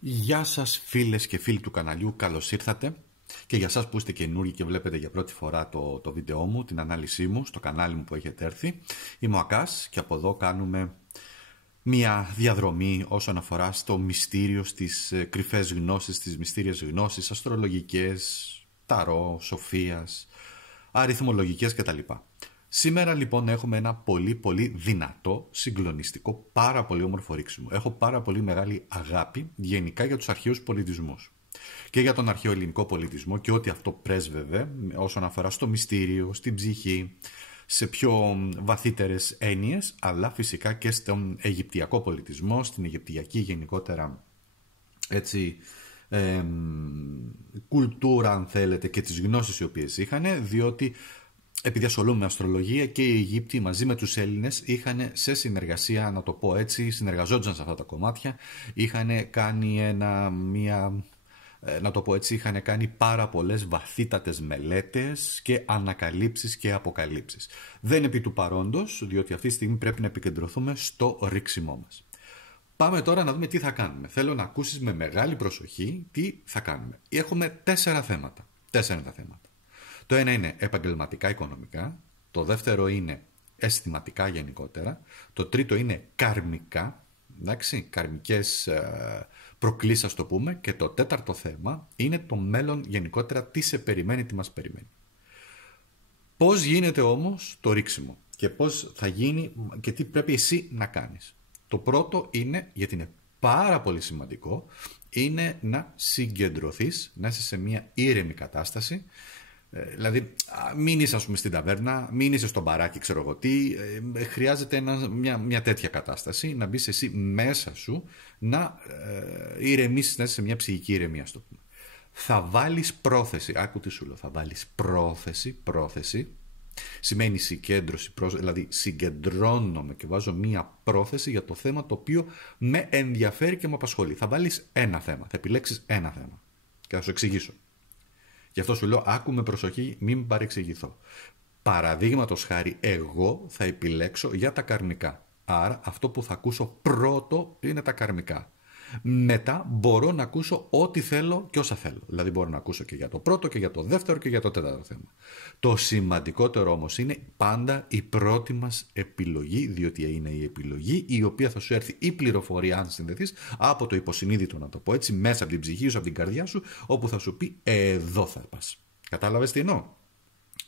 Γεια σας φίλες και φίλοι του καναλιού, καλώς ήρθατε. Και για σας που είστε καινούργοι και βλέπετε για πρώτη φορά το βίντεό μου, την ανάλυση μου στο κανάλι μου που έχετε έρθει, είμαι ο Ακάς και από εδώ κάνουμε μια διαδρομή όσον αφορά στο μυστήριο, στις κρυφές γνώσεις, στις μυστήριες γνώσεις, αστρολογικές, ταρό, σοφίας, αριθμολογικές κτλ. Σήμερα λοιπόν έχουμε ένα πολύ δυνατό, συγκλονιστικό, πάρα πολύ όμορφο ρίξιμο. Έχω πάρα πολύ μεγάλη αγάπη γενικά για τους αρχαίους πολιτισμούς. Και για τον αρχαίο ελληνικό πολιτισμό και ό,τι αυτό πρέσβευε όσον αφορά στο μυστήριο, στην ψυχή, σε πιο βαθύτερες έννοιες, αλλά φυσικά και στον Αιγυπτιακό πολιτισμό, στην Αιγυπτιακή γενικότερα έτσι, κουλτούρα αν θέλετε και τις γνώσεις οι οποίες είχαν, διότι επειδή ασχολούμαι με αστρολογία και οι Αιγύπτιοι μαζί με τους Έλληνες είχαν σε συνεργασία, να το πω έτσι, συνεργαζόντουσαν σε αυτά τα κομμάτια, είχαν κάνει να το πω έτσι, είχαν κάνει πάρα πολλές βαθύτατες μελέτες και ανακαλύψεις και αποκαλύψεις. Δεν επί του παρόντος, διότι αυτή τη στιγμή πρέπει να επικεντρωθούμε στο ρίξιμό μας. Πάμε τώρα να δούμε τι θα κάνουμε. Θέλω να ακούσεις με μεγάλη προσοχή τι θα κάνουμε. Έχουμε 4 θέματα. 4 είναι τα θέματα. Το ένα είναι επαγγελματικά οικονομικά, το δεύτερο είναι αισθηματικά γενικότερα, το τρίτο είναι καρμικά, εντάξει, καρμικές προκλήσεις ας το πούμε, και το τέταρτο θέμα είναι το μέλλον γενικότερα, τι σε περιμένει, τι μας περιμένει. Πώς γίνεται όμως το ρίξιμο και πώς θα γίνει και τι πρέπει εσύ να κάνεις. Το πρώτο είναι, γιατί είναι πάρα πολύ σημαντικό, είναι να συγκεντρωθείς, να είσαι σε μια ήρεμη κατάσταση. Δηλαδή, μην είσαι ας πούμε στην ταβέρνα, μην είσαι στο μπαράκι, ξέρω εγώ τι. Χρειάζεται μια τέτοια κατάσταση, να μπεις εσύ μέσα σου, να ηρεμήσεις, να είσαι σε μια ψυχική ηρεμία, ας το πούμε. Θα βάλεις πρόθεση, άκου τι σου λέω, θα βάλεις πρόθεση, σημαίνει συγκέντρωση, δηλαδή συγκεντρώνομαι και βάζω μια πρόθεση για το θέμα το οποίο με ενδιαφέρει και με απασχολεί. Θα βάλεις ένα θέμα, θα επιλέξεις ένα θέμα και θα σου εξηγήσω. Γι' αυτό σου λέω, άκου με προσοχή, μην παρεξηγηθώ. Παραδείγματος χάρη, εγώ θα επιλέξω για τα καρμικά. Άρα αυτό που θα ακούσω πρώτο είναι τα καρμικά. Μετά μπορώ να ακούσω ό,τι θέλω και όσα θέλω. Δηλαδή μπορώ να ακούσω και για το πρώτο και για το δεύτερο και για το τέταρτο θέμα. Το σημαντικότερο όμως είναι πάντα η πρώτη μας επιλογή, διότι είναι η επιλογή η οποία θα σου έρθει η πληροφορία, αν συνδεθείς, από το υποσυνείδητο, να το πω έτσι, μέσα από την ψυχή σου, από την καρδιά σου, όπου θα σου πει εδώ θα πας. Κατάλαβες τι εννοώ?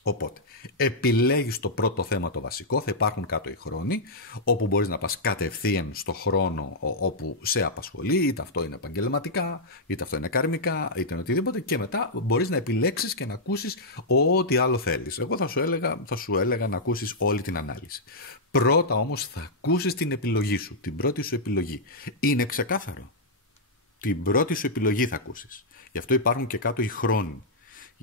Οπότε, επιλέγεις το πρώτο θέμα το βασικό, θα υπάρχουν κάτω οι χρόνοι, όπου μπορείς να πας κατευθείαν στο χρόνο όπου σε απασχολεί, είτε αυτό είναι επαγγελματικά, είτε αυτό είναι καρμικά, είτε είναι οτιδήποτε, και μετά μπορείς να επιλέξεις και να ακούσεις ό,τι άλλο θέλεις. Εγώ θα σου έλεγα να ακούσεις όλη την ανάλυση. Πρώτα όμως θα ακούσεις την επιλογή σου, την πρώτη σου επιλογή. Είναι ξεκάθαρο. Την πρώτη σου επιλογή θα ακούσεις. Γι' αυτό υπάρχουν και κάτω οι χρόνοι,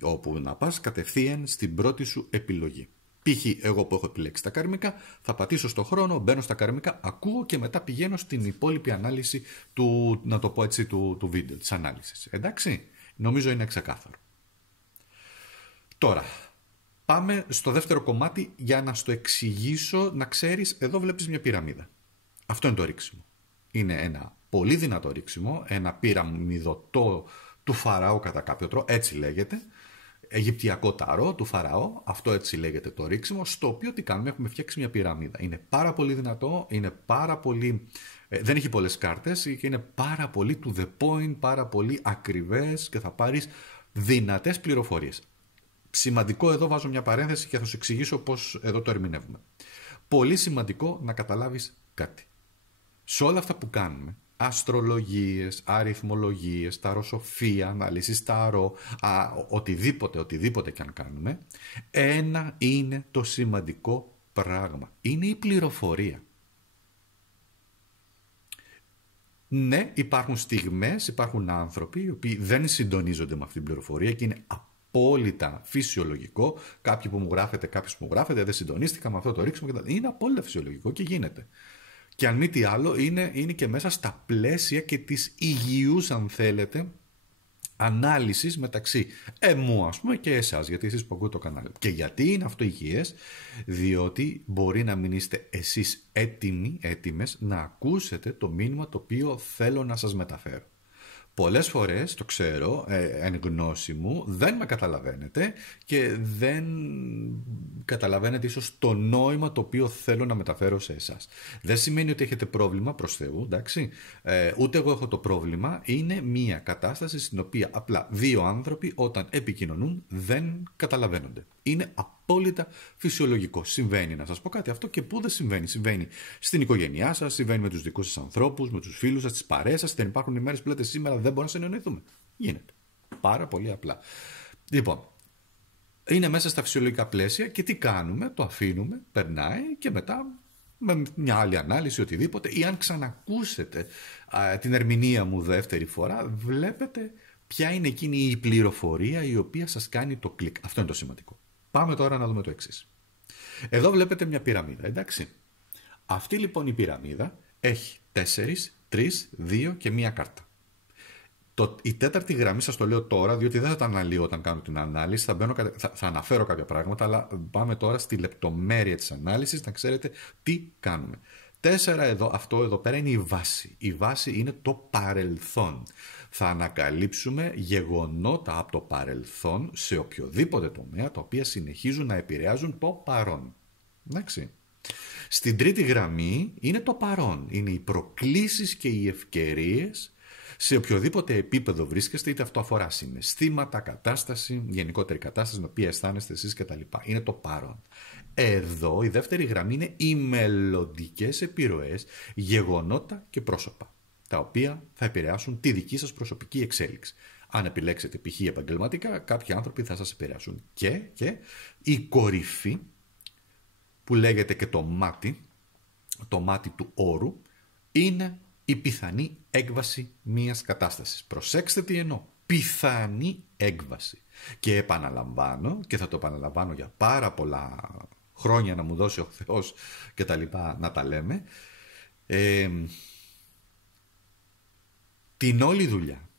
όπου να πας κατευθείαν στην πρώτη σου επιλογή. Π.χ. εγώ που έχω επιλέξει τα καρμικά, θα πατήσω στο χρόνο, μπαίνω στα καρμικά, ακούω και μετά πηγαίνω στην υπόλοιπη ανάλυση του, να το πω έτσι, του βίντεο, της ανάλυσης. Εντάξει, νομίζω είναι ξεκάθαρο. Τώρα, πάμε στο δεύτερο κομμάτι για να στο εξηγήσω, να ξέρεις, εδώ βλέπεις μια πυραμίδα. Αυτό είναι το ρίξιμο. Είναι ένα πολύ δυνατό ρίξιμο, ένα πυραμιδωτό του Φαραώ κατά κάποιο τρόπο, έτσι λέγεται. Αιγυπτιακό ταρό του Φαραώ, αυτό έτσι λέγεται το ρίξιμο, στο οποίο τι κάνουμε, έχουμε φτιάξει μια πυραμίδα. Είναι πάρα πολύ δυνατό, είναι πάρα πολύ, δεν έχει πολλές κάρτες και είναι πάρα πολύ to the point, πάρα πολύ ακριβές και θα πάρεις δυνατές πληροφορίες. Σημαντικό, εδώ βάζω μια παρένθεση και θα σου εξηγήσω πώς εδώ το ερμηνεύουμε. Πολύ σημαντικό να καταλάβεις κάτι. Σε όλα αυτά που κάνουμε, αστρολογίες, αριθμολογίες, ταροσοφία, ανάλυση ταρό, οτιδήποτε και αν κάνουμε, ένα είναι το σημαντικό πράγμα. Είναι η πληροφορία. Ναι, υπάρχουν στιγμές, υπάρχουν άνθρωποι οι οποίοι δεν συντονίζονται με αυτή την πληροφορία και είναι απόλυτα φυσιολογικό. Κάποιοι που μου γράφετε, δεν συντονίστηκα με αυτό το ρίξιμο. Είναι απόλυτα φυσιολογικό και γίνεται. Και αν μη τι άλλο, είναι και μέσα στα πλαίσια και της υγιούς, αν θέλετε, ανάλυσης μεταξύ εμού, ας πούμε, και εσάς, γιατί εσείς που ακούτε το κανάλι. Και γιατί είναι αυτό υγιές? Διότι μπορεί να μην είστε εσείς έτοιμες να ακούσετε το μήνυμα το οποίο θέλω να σας μεταφέρω. Πολλές φορές, το ξέρω, εν γνώση μου, δεν με καταλαβαίνετε και δεν καταλαβαίνετε ίσως το νόημα το οποίο θέλω να μεταφέρω σε εσάς. Δεν σημαίνει ότι έχετε πρόβλημα, προς Θεού, εντάξει. Ούτε εγώ έχω το πρόβλημα. Είναι μια κατάσταση στην οποία απλά δύο άνθρωποι όταν επικοινωνούν δεν καταλαβαίνονται. Είναι απόλυτα φυσιολογικό. Συμβαίνει, να σας πω κάτι, αυτό και πού δεν συμβαίνει. Συμβαίνει στην οικογένειά σας, συμβαίνει με τους δικούς σας ανθρώπους, με τους φίλους σας, τις παρέες σας. Δεν υπάρχουν ημέρες που λέτε σήμερα δεν μπορούμε να συνεννοηθούμε. Γίνεται. Πάρα πολύ απλά. Λοιπόν, είναι μέσα στα φυσιολογικά πλαίσια και τι κάνουμε, το αφήνουμε, περνάει και μετά με μια άλλη ανάλυση, οτιδήποτε, ή αν ξανακούσετε την ερμηνεία μου δεύτερη φορά, βλέπετε ποια είναι εκείνη η πληροφορία η οποία σας κάνει το κλικ. Αυτό είναι το σημαντικό. Πάμε τώρα να δούμε το εξής. Εδώ βλέπετε μια πυραμίδα, εντάξει. Αυτή λοιπόν η πυραμίδα έχει 4, 3, 2 και μία κάρτα. Η τέταρτη γραμμή σας το λέω τώρα, διότι δεν θα τα αναλύω όταν κάνω την ανάλυση, θα αναφέρω κάποια πράγματα, αλλά πάμε τώρα στη λεπτομέρεια της ανάλυσης, να ξέρετε τι κάνουμε. 4 εδώ, αυτό εδώ πέρα είναι η βάση. Η βάση είναι το παρελθόν. Θα ανακαλύψουμε γεγονότα από το παρελθόν σε οποιοδήποτε τομέα, τα οποία συνεχίζουν να επηρεάζουν το παρόν. Εντάξει. Στην τρίτη γραμμή είναι το παρόν. Είναι οι προκλήσεις και οι ευκαιρίες σε οποιοδήποτε επίπεδο βρίσκεστε, είτε αυτό αφορά συναισθήματα, κατάσταση, γενικότερη κατάσταση την οποία αισθάνεστε εσείς κτλ. Είναι το παρόν. Εδώ η δεύτερη γραμμή είναι οι μελλοντικές επιρροές, γεγονότα και πρόσωπα, τα οποία θα επηρεάσουν τη δική σας προσωπική εξέλιξη. Αν επιλέξετε π.χ. επαγγελματικά, κάποιοι άνθρωποι θα σας επηρεάσουν. Και η κορυφή, που λέγεται και το μάτι του όρου, είναι η πιθανή έκβαση μιας κατάστασης. Προσέξτε τι εννοώ. Πιθανή έκβαση. Και επαναλαμβάνω, και θα το επαναλαμβάνω για πάρα πολλά χρόνια να μου δώσει ο Θεός και τα λοιπά να τα λέμε, την όλη δουλειά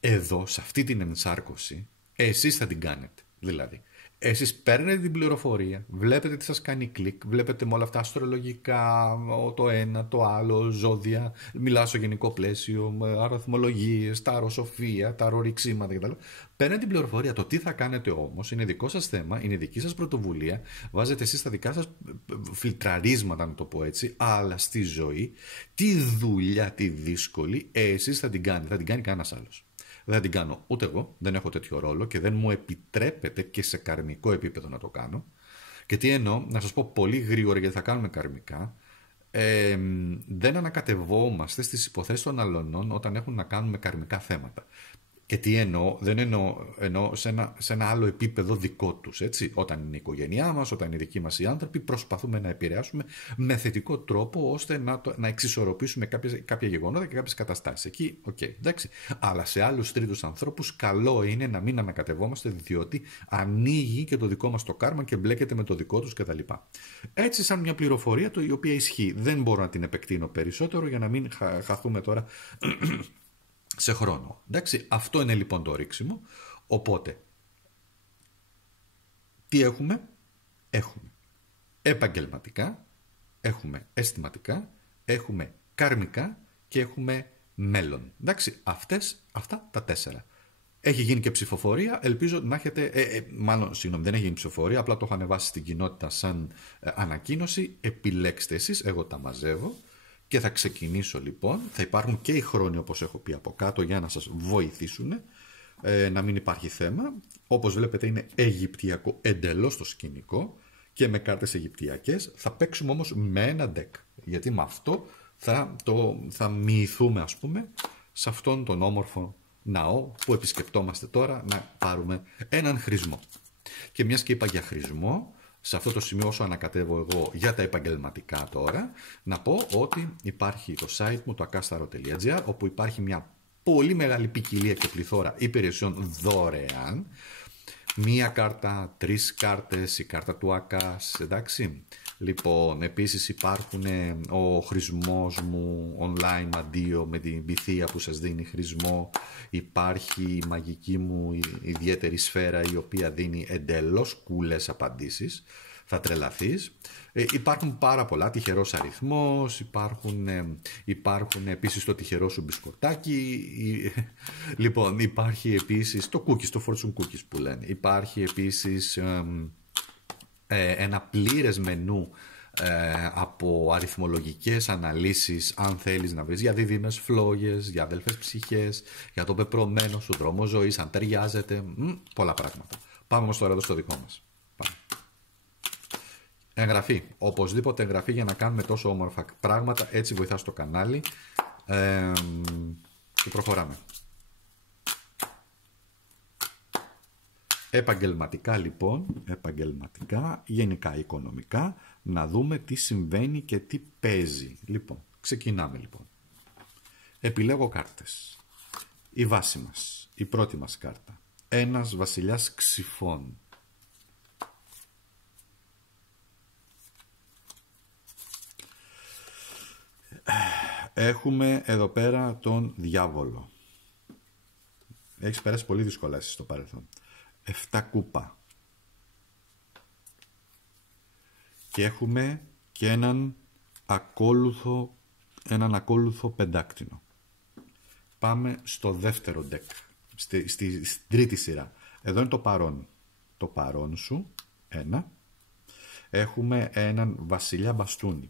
εδώ, σε αυτή την ενσάρκωση, εσείς θα την κάνετε. Δηλαδή, εσείς παίρνετε την πληροφορία, βλέπετε τι σας κάνει κλικ, βλέπετε με όλα αυτά αστρολογικά, το ένα, το άλλο, ζώδια, μιλάω στο γενικό πλαίσιο, αριθμολογίες, ταροσοφία, ταρορυξήματα κτλ. Παίρνετε την πληροφορία, το τι θα κάνετε όμως είναι δικό σας θέμα, είναι δική σας πρωτοβουλία, βάζετε εσείς τα δικά σας φιλτραρίσματα, να το πω έτσι, αλλά στη ζωή, τη δουλειά, τη δύσκολη, εσείς θα την κάνετε, θα την κάνει κανένας άλλος. Δεν την κάνω ούτε εγώ, δεν έχω τέτοιο ρόλο και δεν μου επιτρέπεται και σε καρμικό επίπεδο να το κάνω. Και τι εννοώ, να σας πω πολύ γρήγορα γιατί θα κάνουμε καρμικά. Δεν ανακατευόμαστε στις υποθέσεις των αλλωνών όταν έχουν να κάνουν με καρμικά θέματα. Και τι εννοώ, δεν εννοώ σε ένα άλλο επίπεδο δικό τους. Έτσι. Όταν είναι η οικογένειά μας, όταν είναι οι δικοί μας οι άνθρωποι, προσπαθούμε να επηρεάσουμε με θετικό τρόπο ώστε να εξισορροπήσουμε κάποια γεγονότα και κάποιες καταστάσεις. Εκεί, εντάξει. Αλλά σε άλλους τρίτους ανθρώπους, καλό είναι να μην ανακατευόμαστε, διότι ανοίγει και το δικό μας το κάρμα και μπλέκεται με το δικό τους κτλ. Έτσι, σαν μια πληροφορία η οποία ισχύει. Δεν μπορώ να την επεκτείνω περισσότερο για να μην χαθούμε τώρα σε χρόνο. Εντάξει, αυτό είναι λοιπόν το ρίξιμο. Οπότε, τι έχουμε? Έχουμε επαγγελματικά, έχουμε αισθηματικά, έχουμε καρμικά και έχουμε μέλλον. Εντάξει, αυτά τα 4. Έχει γίνει και ψηφοφορία, ελπίζω να έχετε, δεν έχει γίνει ψηφοφορία, απλά το έχω ανεβάσει στην κοινότητα σαν ανακοίνωση. Επιλέξτε εσείς, εγώ τα μαζεύω. Και θα ξεκινήσω λοιπόν, θα υπάρχουν και οι χρόνοι όπως έχω πει από κάτω για να σας βοηθήσουν, να μην υπάρχει θέμα. Όπως βλέπετε είναι αιγυπτιακό εντελώς το σκηνικό και με κάρτες αιγυπτιακές. Θα παίξουμε όμως με ένα deck, γιατί με αυτό θα μοιηθούμε ας πούμε σε αυτόν τον όμορφο ναό που επισκεπτόμαστε τώρα, να πάρουμε έναν χρησμό. Και μιας και είπα για χρησμό, σε αυτό το σημείο όσο ανακατεύω εγώ για τα επαγγελματικά τώρα, να πω ότι υπάρχει το site μου, το akastaro.gr, όπου υπάρχει μια πολύ μεγάλη ποικιλία και πληθώρα υπηρεσιών δωρεάν. Μία κάρτα, 3 κάρτες, η κάρτα του ΑΚΑΣ, εντάξει. Λοιπόν, επίσης υπάρχουν ο χρησμός μου online αντίο με την πυθία που σας δίνει χρησμό. Υπάρχει η μαγική μου ιδιαίτερη σφαίρα η οποία δίνει εντελώς κούλες απαντήσεις. θα τρελαθείς. Υπάρχουν πάρα πολλά, τυχερός αριθμός, υπάρχουν επίσης το τυχερό σου μπισκοτάκι, λοιπόν υπάρχει επίσης το cookies, το fortune cookies που λένε, υπάρχει επίσης ένα πλήρες μενού από αριθμολογικές αναλύσεις αν θέλεις να βρεις για δίδυμες φλόγες, για αδέλφες ψυχές, για το πεπρωμένο σου δρόμο ζωής, αν ταιριάζεται, πολλά πράγματα. Πάμε όμως τώρα εδώ στο δικό μας. Πάμε. Εγγραφή. Οπωσδήποτε εγγραφή για να κάνουμε τόσο όμορφα πράγματα. Έτσι βοηθάς το κανάλι. Και προχωράμε. Επαγγελματικά λοιπόν, γενικά οικονομικά, να δούμε τι συμβαίνει και τι παίζει. Λοιπόν, ξεκινάμε λοιπόν. Επιλέγω κάρτες. Η βάση μας, η πρώτη μας κάρτα. Ένας βασιλιάς ξυφών. Έχουμε εδώ πέρα τον διάβολο. Έχεις περάσει πολύ δύσκολα εσύ στο παρελθόν. 7 κούπα. Και έχουμε και έναν ακόλουθο πεντάκτηνο. Πάμε στο δεύτερο deck. Στην τρίτη σειρά. Εδώ είναι το παρόν. Το παρόν σου. 1. Έχουμε έναν βασιλιά μπαστούνι.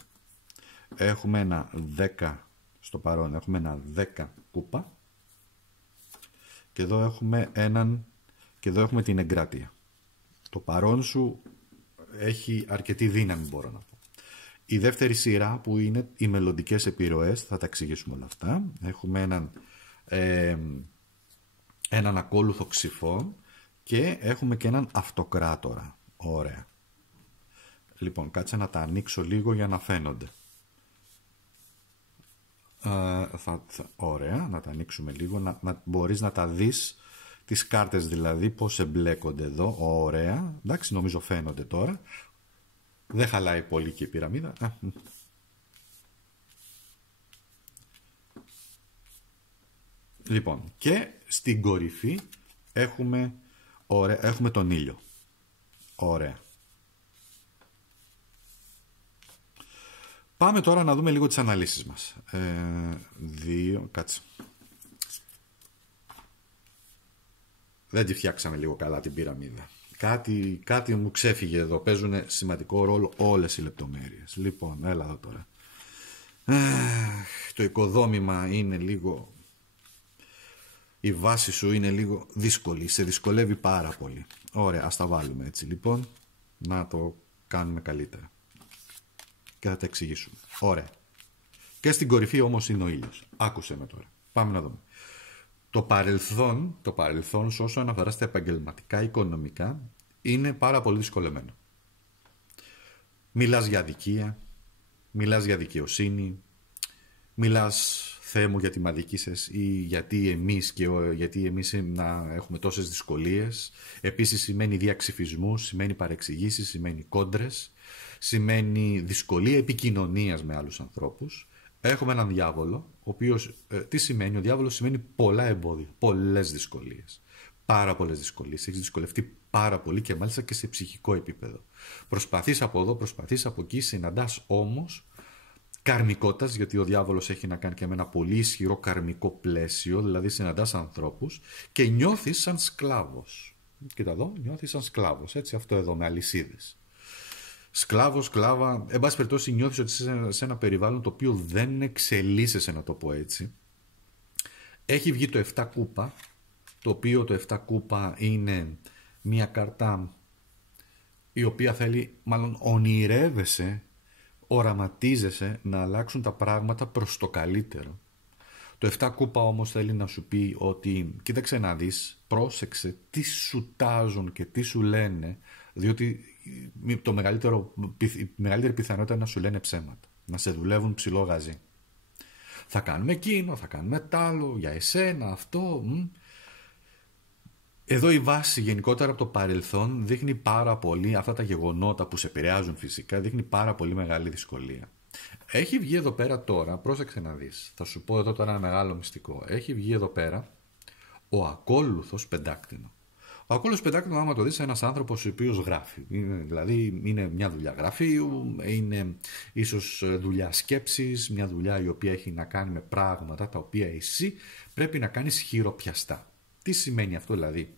Έχουμε ένα 10 στο παρόν. Έχουμε ένα 10 κούπα. Και εδώ έχουμε και εδώ έχουμε την εγκράτεια. Το παρόν σου έχει αρκετή δύναμη, μπορώ να πω. Η δεύτερη σειρά που είναι οι μελλοντικές επιρροές, θα τα εξηγήσουμε όλα αυτά. Έχουμε έναν ακόλουθο ξυφών και έχουμε και έναν αυτοκράτορα. Ωραία. Λοιπόν, κάτσε να τα ανοίξω λίγο για να φαίνονται. Ωραία, να τα ανοίξουμε λίγο, να μπορείς να τα δεις τις κάρτες δηλαδή, πώς εμπλέκονται εδώ. Ωραία, εντάξει, νομίζω φαίνονται τώρα. Δεν χαλάει πολύ και η πυραμίδα. Λοιπόν, και στην κορυφή έχουμε τον ήλιο. Ωραία. Πάμε τώρα να δούμε λίγο τις αναλύσεις μας. Κάτσε. Δεν τη φτιάξαμε λίγο καλά την πυραμίδα. Κάτι μου ξέφυγε εδώ. Παίζουν σημαντικό ρόλο όλες οι λεπτομέρειες. Λοιπόν, έλα εδώ τώρα. Το οικοδόμημα είναι λίγο... Η βάση σου είναι λίγο δύσκολη. Σε δυσκολεύει πάρα πολύ. Ωραία, ας τα βάλουμε έτσι λοιπόν. Να το κάνουμε καλύτερα. Και θα τα εξηγήσουμε. Ωραία. Και στην κορυφή όμως είναι ο ήλιος. Άκουσε με τώρα. Πάμε να δούμε. Το παρελθόν σε όσο αναφορά στα επαγγελματικά, οικονομικά, είναι πάρα πολύ δυσκολεμένο. Μιλάς για αδικία, μιλάς για δικαιοσύνη, μιλάς, Θεέ μου, γιατί μ' αδικήσες ή γιατί εμείς να έχουμε τόσες δυσκολίες. Επίσης σημαίνει διαξυφισμού, σημαίνει παρεξηγήσεις, σημαίνει κόντρες, σημαίνει δυσκολία επικοινωνίας με άλλους ανθρώπους. Έχουμε έναν διάβολο, ο οποίος, τι σημαίνει, ο διάβολος σημαίνει πολλά εμπόδια, πολλές δυσκολίες. Πάρα πολλές δυσκολίες. Έχεις δυσκολευτεί πάρα πολύ και μάλιστα και σε ψυχικό επίπεδο. Προσπαθείς από εδώ, προσπαθείς από εκεί, συναντάς όμως καρμικότητας, γιατί ο διάβολος έχει να κάνει και με ένα πολύ ισχυρό καρμικό πλαίσιο, δηλαδή συναντάς ανθρώπους και νιώθεις σαν σκλάβος. Κοίτα εδώ, νιώθεις σαν σκλάβος, έτσι, αυτό εδώ με αλυσίδες. Σκλάβος, σκλάβα, εν πάση περιπτώσει νιώθεις ότι είσαι σε ένα περιβάλλον το οποίο δεν εξελίσσεσαι, να το πω έτσι. Έχει βγει το 7 κούπα, το οποίο το 7 κούπα είναι μια κάρτα η οποία θέλει, μάλλον ονειρεύεσαι, οραματίζεσαι να αλλάξουν τα πράγματα προς το καλύτερο. Το 7 κούπα όμως θέλει να σου πει ότι κοίταξε να δεις, πρόσεξε τι σου τάζουν και τι σου λένε, διότι η μεγαλύτερη πιθανότητα είναι να σου λένε ψέματα, να σε δουλεύουν ψηλό γαζί. Θα κάνουμε εκείνο, θα κάνουμε τ' άλλο, για εσένα αυτό. Εδώ η βάση γενικότερα από το παρελθόν δείχνει πάρα πολύ, αυτά τα γεγονότα που σε επηρεάζουν φυσικά, δείχνει πάρα πολύ μεγάλη δυσκολία. Έχει βγει εδώ πέρα τώρα, πρόσεξε να δεις, θα σου πω εδώ τώρα ένα μεγάλο μυστικό. Έχει βγει εδώ πέρα ο ακόλουθος πεντάκτηνο. Ο Ο κόλλος πεντάκτηνο, άμα το δεις, είναι ένας άνθρωπος ο οποίος γράφει. Δηλαδή, είναι μια δουλειά γραφείου, είναι ίσως δουλειά σκέψης, μια δουλειά η οποία έχει να κάνει με πράγματα τα οποία εσύ πρέπει να κάνεις χειροπιαστά. Τι σημαίνει αυτό δηλαδή?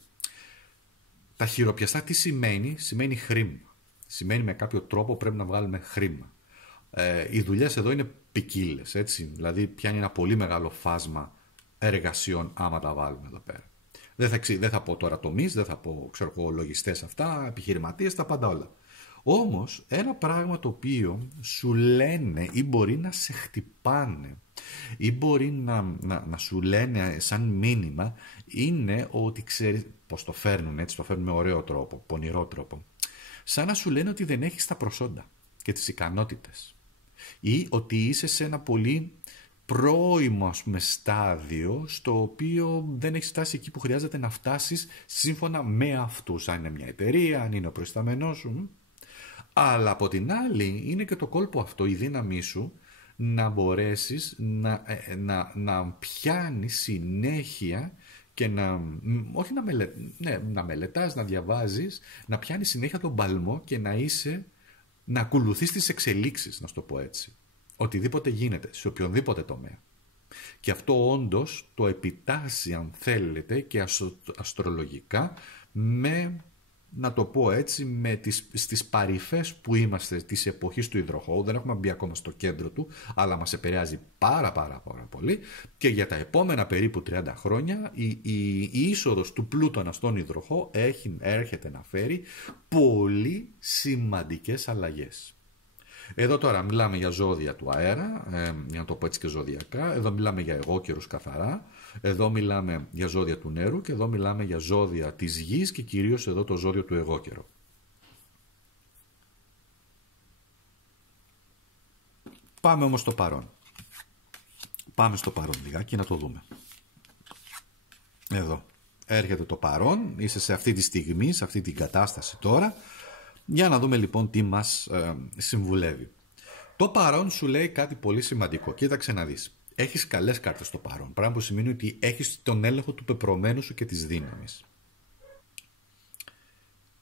Τα χειροπιαστά τι σημαίνει? Σημαίνει χρήμα. Σημαίνει με κάποιο τρόπο πρέπει να βγάλουμε χρήμα. Οι δουλειές εδώ είναι ποικίλες, έτσι. Δηλαδή, πιάνει ένα πολύ μεγάλο φάσμα εργασιών άμα τα βάλουμε εδώ πέρα. Δεν θα πω τώρα τομείς, δεν θα πω λογιστές αυτά, επιχειρηματίες, τα πάντα όλα. Όμως ένα πράγμα το οποίο σου λένε ή μπορεί να σε χτυπάνε ή μπορεί να σου λένε σαν μήνυμα είναι ότι ξέρεις πώς το φέρνουν, έτσι το φέρνουν με ωραίο τρόπο, πονηρό τρόπο. Σαν να σου λένε ότι δεν έχεις τα προσόντα και τις ικανότητες ή ότι είσαι σε ένα πολύ πρώιμο στάδιο στο οποίο δεν έχεις φτάσει εκεί που χρειάζεται να φτάσεις σύμφωνα με αυτούς, αν είναι μια εταιρεία, αν είναι ο προϊσταμένος σου. Αλλά από την άλλη είναι και το κόλπο αυτό, η δύναμή σου να μπορέσεις να πιάνεις συνέχεια και όχι να μελετάς, να διαβάζεις, να πιάνεις συνέχεια τον παλμό και να ακολουθείς τις εξελίξεις, να σου το πω έτσι. Οτιδήποτε γίνεται, σε οποιονδήποτε τομέα. Και αυτό όντως το επιτάσσει, αν θέλετε, και αστρολογικά να το πω έτσι, στις παρυφές που είμαστε της εποχής του υδροχόου. Δεν έχουμε μπει ακόμα στο κέντρο του, αλλά μας επηρεάζει πάρα πολύ, και για τα επόμενα περίπου 30 χρόνια η είσοδος του Πλούτονα στον υδροχόο έρχεται να φέρει πολύ σημαντικές αλλαγές. Εδώ τώρα μιλάμε για ζώδια του αέρα, για να το πω έτσι και ζωδιακά. Εδώ μιλάμε για εγώκερους καθαρά. Εδώ μιλάμε για ζώδια του νερού και εδώ μιλάμε για ζώδια της γης και κυρίως εδώ το ζώδιο του εγώκερου. Πάμε όμως στο παρόν. Πάμε στο παρόν λιγάκι να το δούμε. Εδώ έρχεται το παρόν, είσαι σε αυτή τη στιγμή, σε αυτή την κατάσταση τώρα. Για να δούμε λοιπόν τι μας συμβουλεύει. Το παρόν σου λέει κάτι πολύ σημαντικό. Κοίταξε να δεις. Έχεις καλές κάρτες στο παρόν. Πράγμα που σημαίνει ότι έχεις τον έλεγχο του πεπρωμένου σου και της δύναμης.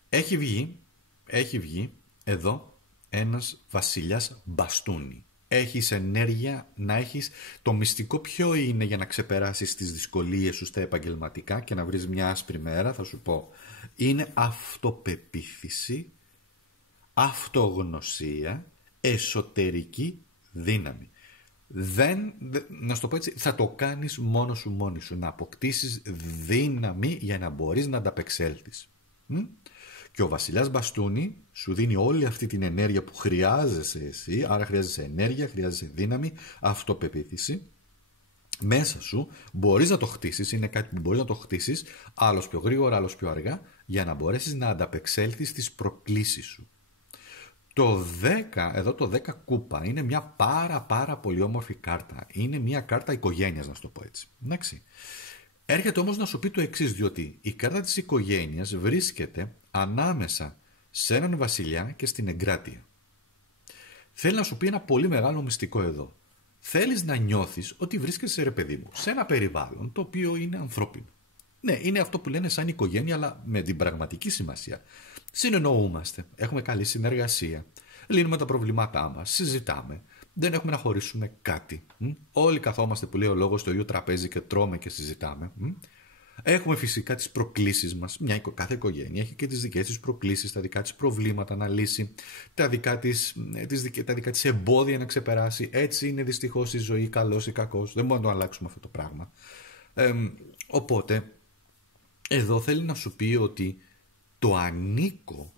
Έχει βγει εδώ ένας βασιλιάς μπαστούνι. Έχεις ενέργεια να έχεις. Το μυστικό ποιο είναι για να ξεπεράσεις τις δυσκολίες σου στα επαγγελματικά και να βρεις μια άσπρη μέρα, θα σου πω. Είναι αυτοπεποίθηση, αυτογνωσία, εσωτερική δύναμη. Να σου το πω έτσι, θα το κάνεις μόνος σου, μόνη σου, να αποκτήσεις δύναμη για να μπορείς να ανταπεξέλθεις. Και ο βασιλιάς μπαστούνι σου δίνει όλη αυτή την ενέργεια που χρειάζεσαι εσύ, άρα χρειάζεσαι ενέργεια, χρειάζεσαι δύναμη, αυτοπεποίθηση. Μέσα σου μπορείς να το χτίσεις, είναι κάτι που μπορείς να το χτίσεις, άλλος πιο γρήγορα, άλλος πιο αργά, για να μπορέσεις να ανταπεξέλθεις στις προκλήσεις σου. Το 10, εδώ το 10 κούπα, είναι μια πάρα πολύ όμορφη κάρτα. Είναι μια κάρτα οικογένειας, να σου το πω έτσι. Εντάξει. Έρχεται όμως να σου πει το εξής, διότι η κάρτα της οικογένειας βρίσκεται ανάμεσα σε έναν βασιλιά και στην εγκράτεια. Θέλει να σου πει ένα πολύ μεγάλο μυστικό εδώ. Θέλεις να νιώθεις ότι βρίσκεσαι, ρε παιδί μου, σε ένα περιβάλλον το οποίο είναι ανθρώπινο. Ναι, είναι αυτό που λένε σαν οικογένεια, αλλά με την πραγματική σημασία. Συνεννοούμαστε, έχουμε καλή συνεργασία, λύνουμε τα προβλήματά μας, συζητάμε, δεν έχουμε να χωρίσουμε κάτι. Όλοι καθόμαστε, που λέει ο λόγος, στο ίδιο τραπέζι και τρώμε και συζητάμε. Έχουμε φυσικά τις προκλήσεις μας. Κάθε οικογένεια έχει και τις δικές της προκλήσεις, τα δικά της προβλήματα να λύσει, τα δικά της εμπόδια να ξεπεράσει. Έτσι είναι δυστυχώς η ζωή, καλός ή κακός. Δεν μπορούμε να το αλλάξουμε αυτό το πράγμα. Οπότε, εδώ θέλει να σου πει ότι το ανήκω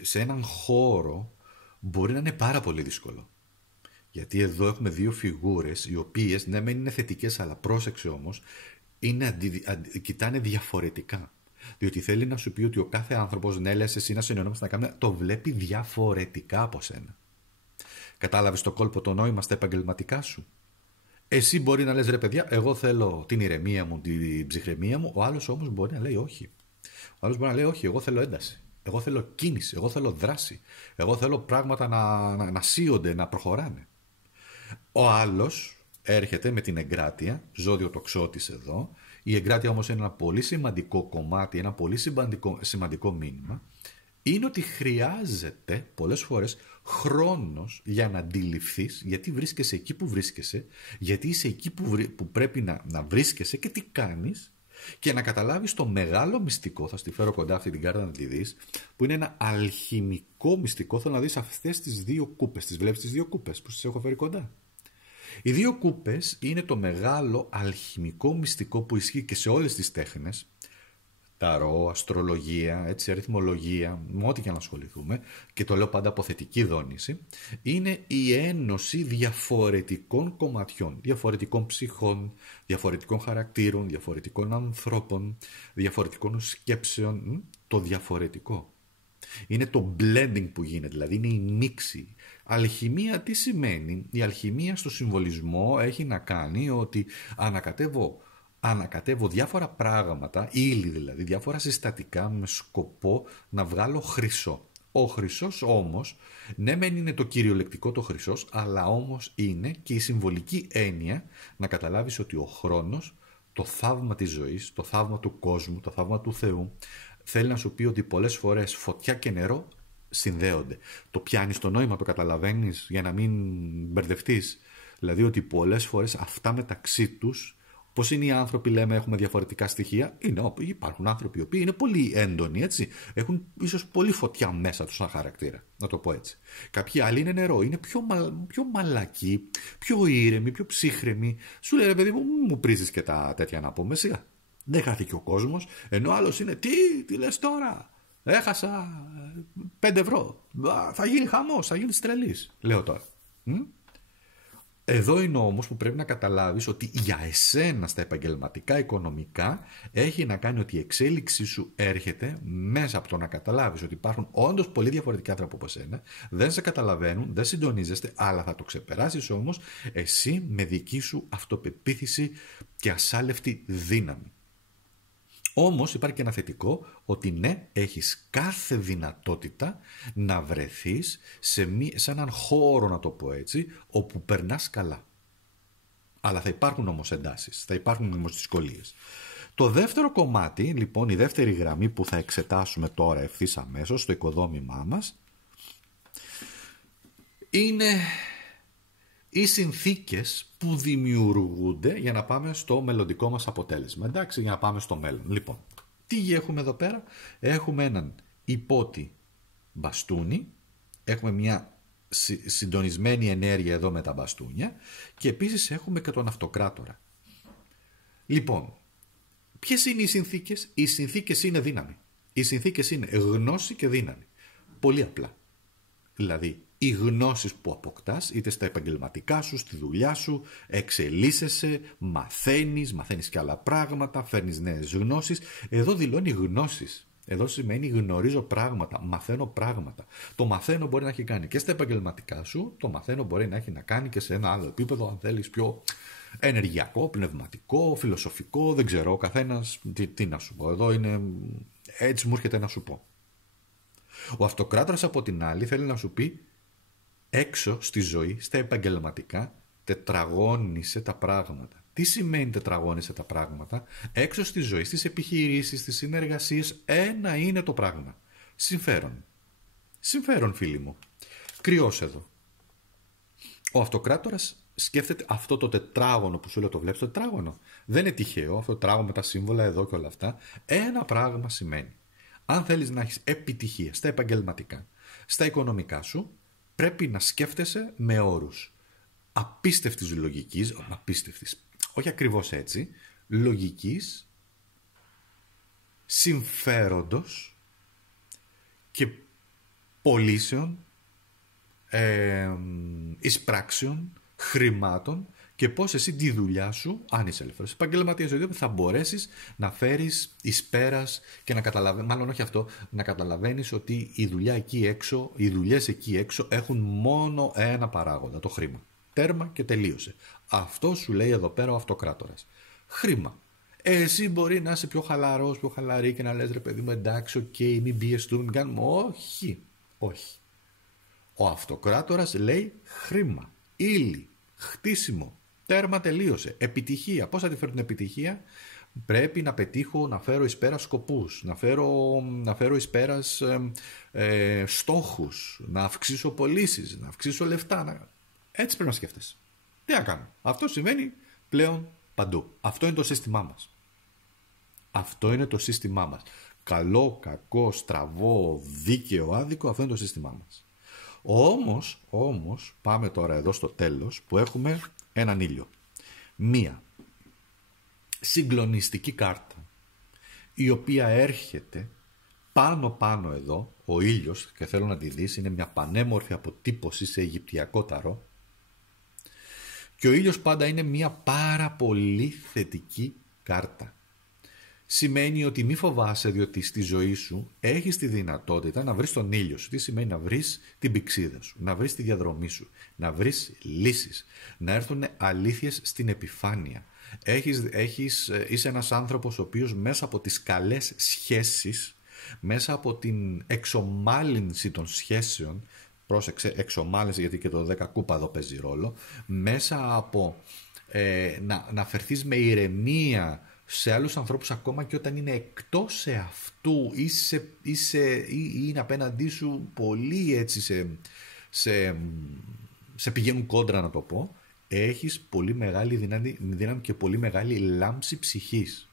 σε έναν χώρο μπορεί να είναι πάρα πολύ δύσκολο. Γιατί εδώ έχουμε δύο φιγούρες οι οποίες, ναι μεν είναι θετικές, αλλά πρόσεξε όμως, κοιτάνε διαφορετικά. Διότι θέλει να σου πει ότι ο κάθε άνθρωπος, ναι λες εσύ να συνεννόμαστε να κάνουμε, το βλέπει διαφορετικά από σένα. Κατάλαβες το κόλπο, το νόημα στα επαγγελματικά σου? Εσύ μπορεί να λες, ρε παιδιά, εγώ θέλω την ηρεμία μου, την ψυχραιμία μου, ο άλλος όμως μπορεί να λέει όχι. Ο άλλος μπορεί να λέει όχι, εγώ θέλω ένταση, εγώ θέλω κίνηση, εγώ θέλω δράση, εγώ θέλω πράγματα να σύονται, να προχωράνε. Ο άλλος έρχεται με την εγκράτεια, ζώδιο τοξότης εδώ, Η εγκράτεια όμως είναι ένα πολύ σημαντικό κομμάτι, ένα πολύ σημαντικό μήνυμα, είναι ότι χρειάζεται πολλές φορές χρόνος για να αντιληφθείς γιατί βρίσκεσαι εκεί που βρίσκεσαι, γιατί είσαι εκεί που πρέπει να βρίσκεσαι και τι κάνεις, και να καταλάβεις το μεγάλο μυστικό. Θα στη φέρω κοντά αυτή την κάρτα να τη δεις, που είναι ένα αλχημικό μυστικό. Θέλω να δεις αυτές τις δύο κούπες. Τις βλέπεις τις δύο κούπες που σας έχω φέρει κοντά? Οι δύο κούπες είναι το μεγάλο αλχημικό μυστικό που ισχύει και σε όλες τις τέχνες, ταρό, αστρολογία, έτσι, αριθμολογία, με ό,τι και να ασχοληθούμε, και το λέω πάντα από θετική δόνηση. Είναι η ένωση διαφορετικών κομματιών, διαφορετικών ψυχών, διαφορετικών χαρακτήρων, διαφορετικών ανθρώπων, διαφορετικών σκέψεων, το διαφορετικό. Είναι το blending που γίνεται, δηλαδή είναι η μίξη. Αλχημία τι σημαίνει? Η αλχημία στο συμβολισμό έχει να κάνει ότι ανακατεύω διάφορα πράγματα, ύλη δηλαδή, διάφορα συστατικά με σκοπό να βγάλω χρυσό. Ο χρυσός όμως, ναι μεν είναι το κυριολεκτικό το χρυσός, αλλά όμως είναι και η συμβολική έννοια να καταλάβεις ότι ο χρόνος, το θαύμα της ζωής, το θαύμα του κόσμου, το θαύμα του Θεού, θέλει να σου πει ότι πολλές φορές φωτιά και νερό συνδέονται. Το πιάνεις το νόημα, το καταλαβαίνεις, για να μην μπερδευτείς? Δηλαδή ότι πολλές φορές αυτά μεταξύ τους, πώς είναι οι άνθρωποι, λέμε, έχουμε διαφορετικά στοιχεία. Υπάρχουν άνθρωποι οι οποίοι είναι πολύ έντονοι, έτσι. Έχουν ίσως πολύ φωτιά μέσα τους σαν χαρακτήρα, να το πω έτσι. Κάποιοι άλλοι είναι νερό, είναι πιο μαλακοί, πιο ήρεμοι, πιο ψύχρεμοι. Σου λέει, ρε παιδί μου πρίζεις και τα τέτοια να πούμε, σιγά. Δεν χάθηκε ο κόσμος, ενώ άλλος είναι, τι λες τώρα, έχασα 5 ευρώ, θα γίνει χαμός, θα γίνει τρελής, λέω τώρα. Εδώ είναι όμως που πρέπει να καταλάβεις ότι για εσένα στα επαγγελματικά οικονομικά έχει να κάνει ότι η εξέλιξή σου έρχεται μέσα από το να καταλάβεις ότι υπάρχουν όντως πολύ διαφορετικά άνθρωποι από εσένα, δεν σε καταλαβαίνουν, δεν συντονίζεστε, αλλά θα το ξεπεράσεις όμως εσύ με δική σου αυτοπεποίθηση και ασάλευτη δύναμη. Όμως υπάρχει και ένα θετικό, ότι ναι, έχεις κάθε δυνατότητα να βρεθείς σε έναν χώρο, να το πω έτσι, όπου περνάς καλά. Αλλά θα υπάρχουν όμως εντάσεις, θα υπάρχουν όμως δυσκολίες. Το δεύτερο κομμάτι, λοιπόν, η δεύτερη γραμμή που θα εξετάσουμε τώρα ευθύς αμέσως στο οικοδόμημά μας, είναι οι συνθήκες που δημιουργούνται για να πάμε στο μελλοντικό μας αποτέλεσμα. Εντάξει, για να πάμε στο μέλλον. Λοιπόν, τι έχουμε εδώ πέρα? Έχουμε έναν υπότι μπαστούνι, έχουμε μια συντονισμένη ενέργεια εδώ με τα μπαστούνια και επίσης έχουμε και τον αυτοκράτορα. Λοιπόν, ποιες είναι οι συνθήκες? Οι συνθήκες είναι δύναμη. Οι συνθήκες είναι γνώση και δύναμη. Πολύ απλά. Δηλαδή, οι γνώσεις που αποκτάς, είτε στα επαγγελματικά σου, στη δουλειά σου, εξελίσσεσαι, μαθαίνεις και άλλα πράγματα, φέρνεις νέες γνώσεις. Εδώ δηλώνει γνώσεις. Εδώ σημαίνει γνωρίζω πράγματα, μαθαίνω πράγματα. Το μαθαίνω μπορεί να έχει κάνει και στα επαγγελματικά σου, το μαθαίνω μπορεί να έχει να κάνει και σε ένα άλλο επίπεδο, αν θέλεις, πιο ενεργειακό, πνευματικό, φιλοσοφικό, δεν ξέρω, ο καθένας τι να σου πω. Εδώ είναι, έτσι μου έρχεται να σου πω. Ο αυτοκράτορας από την άλλη θέλει να σου πει έξω στη ζωή, στα επαγγελματικά, τετραγώνισε τα πράγματα. Τι σημαίνει τετραγώνισε τα πράγματα? Έξω στη ζωή, στις επιχειρήσεις, στις συνεργασίες, ένα είναι το πράγμα. Συμφέρον. Συμφέρον, φίλοι μου. Κρυός εδώ. Ο αυτοκράτορας σκέφτεται αυτό το τετράγωνο που σου λέω, το βλέπεις το τετράγωνο? Δεν είναι τυχαίο αυτό το τετράγωνο με τα σύμβολα εδώ και όλα αυτά. Ένα πράγμα σημαίνει. Αν θέλεις να έχεις επιτυχία στα επαγγελματικά, στα οικονομικά σου, πρέπει να σκέφτεσαι με όρους απίστευτης λογικής, όχι ακριβώς έτσι, λογικής, συμφέροντος και πωλήσεων, εισπράξεων, χρημάτων και πώς εσύ τη δουλειά σου, αν είσαι ελεύθερος επαγγελματίας, θα μπορέσεις να φέρεις εις πέρας και να καταλαβαίνεις, μάλλον όχι αυτό, να καταλαβαίνεις ότι η δουλειά εκεί έξω, οι δουλειές εκεί έξω έχουν μόνο ένα παράγοντα, το χρήμα. Τέρμα και τελείωσε. Αυτό σου λέει εδώ πέρα ο αυτοκράτορας. Χρήμα. Εσύ μπορεί να είσαι πιο χαλαρός, πιο χαλαρή και να λες, ρε παιδί μου, εντάξει, οκ, μην πιεστούμε, μην κάνουμε. Όχι. Όχι. Ο αυτοκράτορας λέει χρήμα, ύλη, χτίσιμο. Τέρμα, τελείωσε. Επιτυχία. Πώς θα τη φέρω την επιτυχία? Πρέπει να πετύχω, να φέρω εις πέρας σκοπούς, να φέρω εις πέρας στόχους, να αυξήσω πωλήσεις, να αυξήσω λεφτά. Έτσι πρέπει να σκέφτεσαι. Τι να κάνω? Αυτό συμβαίνει πλέον παντού. Αυτό είναι το σύστημά μας. Αυτό είναι το σύστημά μας. Καλό, κακό, στραβό, δίκαιο, άδικο, αυτό είναι το σύστημά μας. Όμως, πάμε τώρα εδώ στο τέλος που έχουμε έναν ήλιο. Μία συγκλονιστική κάρτα, η οποία έρχεται πάνω εδώ, ο ήλιος, και θέλω να τη δεις, είναι μια πανέμορφη αποτύπωση σε αιγυπτιακό ταρό, και ο ήλιος πάντα είναι μια πάρα πολύ θετική κάρτα. Σημαίνει ότι μη φοβάσαι, διότι στη ζωή σου έχεις τη δυνατότητα να βρεις τον ήλιο σου. Τι σημαίνει? Να βρεις την πηξίδα σου, να βρεις τη διαδρομή σου, να βρεις λύσεις, να έρθουν αλήθειες στην επιφάνεια. Είσαι ένας άνθρωπος ο οποίος μέσα από τις καλές σχέσεις, μέσα από την εξομάλυνση των σχέσεων, πρόσεξε, εξομάλυνση, γιατί και το 10 κούπαδο παίζει ρόλο, μέσα από να φερθείς με ηρεμία σε άλλους ανθρώπους, ακόμα και όταν είναι εκτός εαυτού ή είναι απέναντί σου πολύ έτσι σε πηγαίνουν κόντρα, να το πω, έχεις πολύ μεγάλη δύναμη και πολύ μεγάλη λάμψη ψυχής.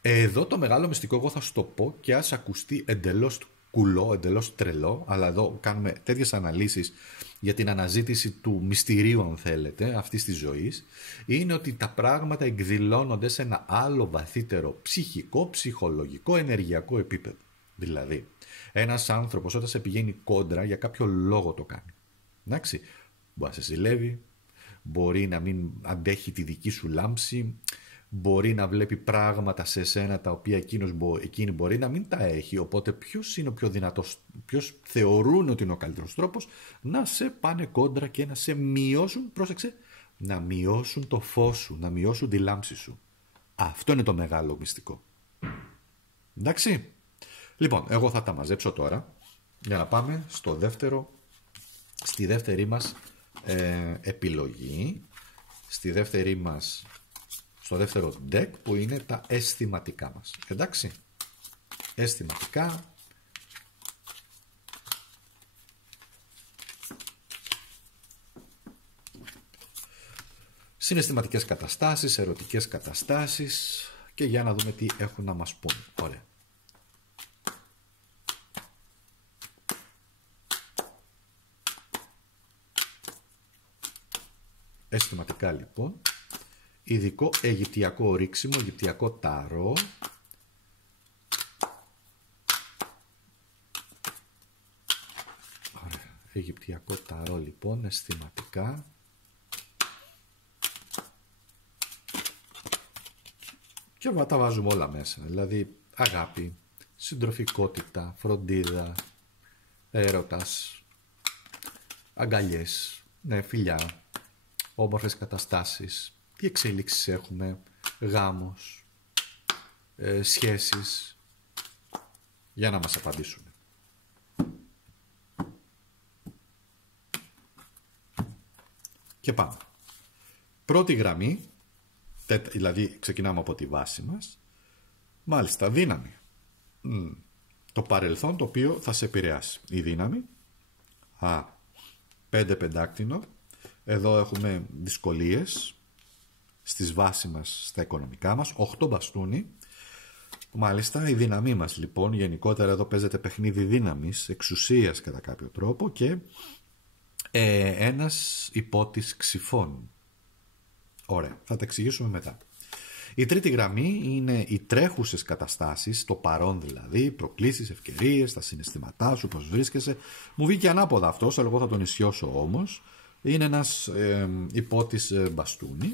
Εδώ το μεγάλο μυστικό, εγώ θα σου το πω και ας ακουστεί εντελώς κουλό, εντελώς τρελό, αλλά εδώ κάνουμε τέτοιες αναλύσεις για την αναζήτηση του μυστηρίου, αν θέλετε, αυτής της ζωής, είναι ότι τα πράγματα εκδηλώνονται σε ένα άλλο βαθύτερο ψυχικό, ψυχολογικό, ενεργειακό επίπεδο. Δηλαδή, ένας άνθρωπος όταν σε πηγαίνει κόντρα, για κάποιο λόγο το κάνει. Εντάξει, μπορεί να σε ζηλεύει, μπορεί να μην αντέχει τη δική σου λάμψη, μπορεί να βλέπει πράγματα σε σένα τα οποία εκείνη μπορεί να μην τα έχει, οπότε ποιος είναι ο πιο δυνατός, ποιος θεωρούν ότι είναι ο καλύτερος τρόπος να σε πάνε κόντρα και να σε μειώσουν, πρόσεξε, να μειώσουν το φως σου, να μειώσουν τη λάμψη σου. Αυτό είναι το μεγάλο μυστικό. Εντάξει. Λοιπόν, εγώ θα τα μαζέψω τώρα για να πάμε στη δεύτερη μας επιλογή, στο δεύτερο deck, που είναι τα αισθηματικά μας. Εντάξει, αισθηματικά. Συναισθηματικές καταστάσεις, ερωτικές καταστάσεις, και για να δούμε τι έχουν να μας πούν. Ωραία. Αισθηματικά λοιπόν. Ειδικό αιγυπτιακό ρίξιμο, αιγυπτιακό ταρό. Ωραία. Αιγυπτιακό ταρό λοιπόν, αισθηματικά. Και τα βάζουμε όλα μέσα. Δηλαδή αγάπη, συντροφικότητα, φροντίδα, έρωτας, αγκαλιές, φιλιά, όμορφες καταστάσεις. Τι εξέλιξεις έχουμε, γάμος, σχέσεις, για να μας απαντήσουν. Και πάμε. Πρώτη γραμμή, δηλαδή ξεκινάμε από τη βάση μας. Μάλιστα, δύναμη. Το παρελθόν το οποίο θα σε επηρεάσει. Η δύναμη. 5 πεντάκτηνο. Εδώ έχουμε δυσκολίες στις βάσεις μας, στα οικονομικά μας. 8 μπαστούνι. Μάλιστα, η δύναμή μας λοιπόν, γενικότερα εδώ παίζεται παιχνίδι δύναμης, εξουσίας κατά κάποιο τρόπο, και ένας υπότης ξυφών. Ωραία, θα τα εξηγήσουμε μετά. Η τρίτη γραμμή είναι οι τρέχουσες καταστάσεις, το παρόν δηλαδή, προκλήσεις, ευκαιρίες, τα συναισθήματά σου, πώς βρίσκεσαι. Μου βγήκε ανάποδα αυτός, αλλά εγώ θα τον ισιώσω όμως. Είναι ένας υπότης μπαστούνι.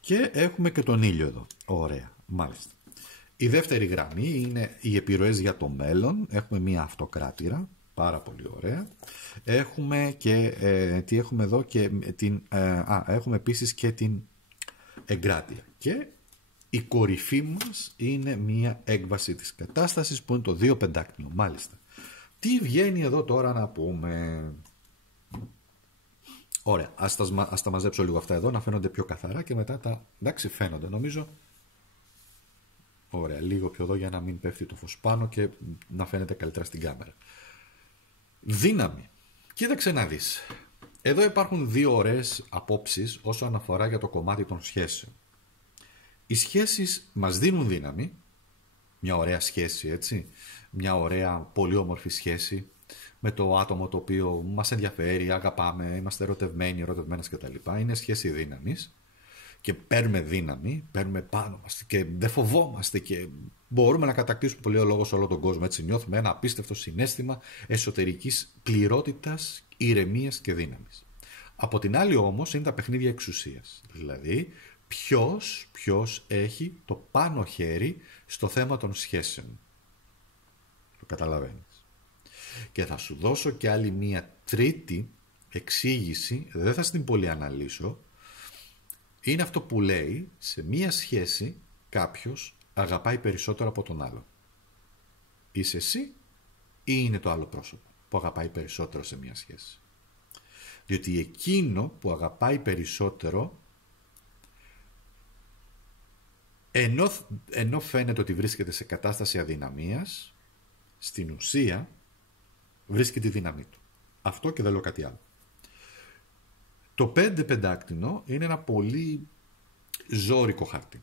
Και έχουμε και τον ήλιο εδώ. Ωραία, μάλιστα. Η δεύτερη γραμμή είναι οι επιρροές για το μέλλον. Έχουμε μία αυτοκράτηρα, πάρα πολύ ωραία. Έχουμε και, τι έχουμε εδώ, και έχουμε επίσης και την εγκράτεια. Και η κορυφή μας είναι μία έκβαση της κατάστασης που είναι το 2 πεντάκτηνο, μάλιστα. Τι βγαίνει εδώ τώρα να πούμε? Ωραία, ας τα μαζέψω λίγο αυτά εδώ να φαίνονται πιο καθαρά και μετά τα... Εντάξει, φαίνονται νομίζω. Ωραία, λίγο πιο εδώ για να μην πέφτει το φως πάνω και να φαίνεται καλύτερα στην κάμερα. Δύναμη. Κοίταξε να δεις. Εδώ υπάρχουν δύο ωραίες απόψεις όσον αφορά για το κομμάτι των σχέσεων. Οι σχέσεις μας δίνουν δύναμη. Μια ωραία σχέση, έτσι. Μια ωραία, πολύ όμορφη σχέση με το άτομο το οποίο μας ενδιαφέρει, αγαπάμε, είμαστε ερωτευμένοι, ερωτευμένες κτλ. Είναι σχέση δύναμης και παίρνουμε δύναμη, παίρνουμε πάνω μας και δεν φοβόμαστε και μπορούμε να κατακτήσουμε πολύ λόγο σε όλο τον κόσμο. Έτσι νιώθουμε ένα απίστευτο συναίσθημα εσωτερικής πληρότητας, ηρεμίας και δύναμης. Από την άλλη όμως είναι τα παιχνίδια εξουσίας. Δηλαδή ποιος έχει το πάνω χέρι στο θέμα των σχέσεων. Το καταλαβαίνεις. Και θα σου δώσω και άλλη μία τρίτη εξήγηση, δεν θα στην πολύ αναλύσω. Είναι αυτό που λέει, σε μία σχέση κάποιος αγαπάει περισσότερο από τον άλλο. Είσαι εσύ ή είναι το άλλο πρόσωπο που αγαπάει περισσότερο σε μία σχέση. Διότι εκείνο που αγαπάει περισσότερο, ενώ φαίνεται ότι βρίσκεται σε κατάσταση αδυναμίας, στην ουσία βρίσκει τη δύναμή του. Αυτό και δεν λέω κάτι άλλο. Το 5 πεντάκτηνο είναι ένα πολύ ζώρικο χάρτη.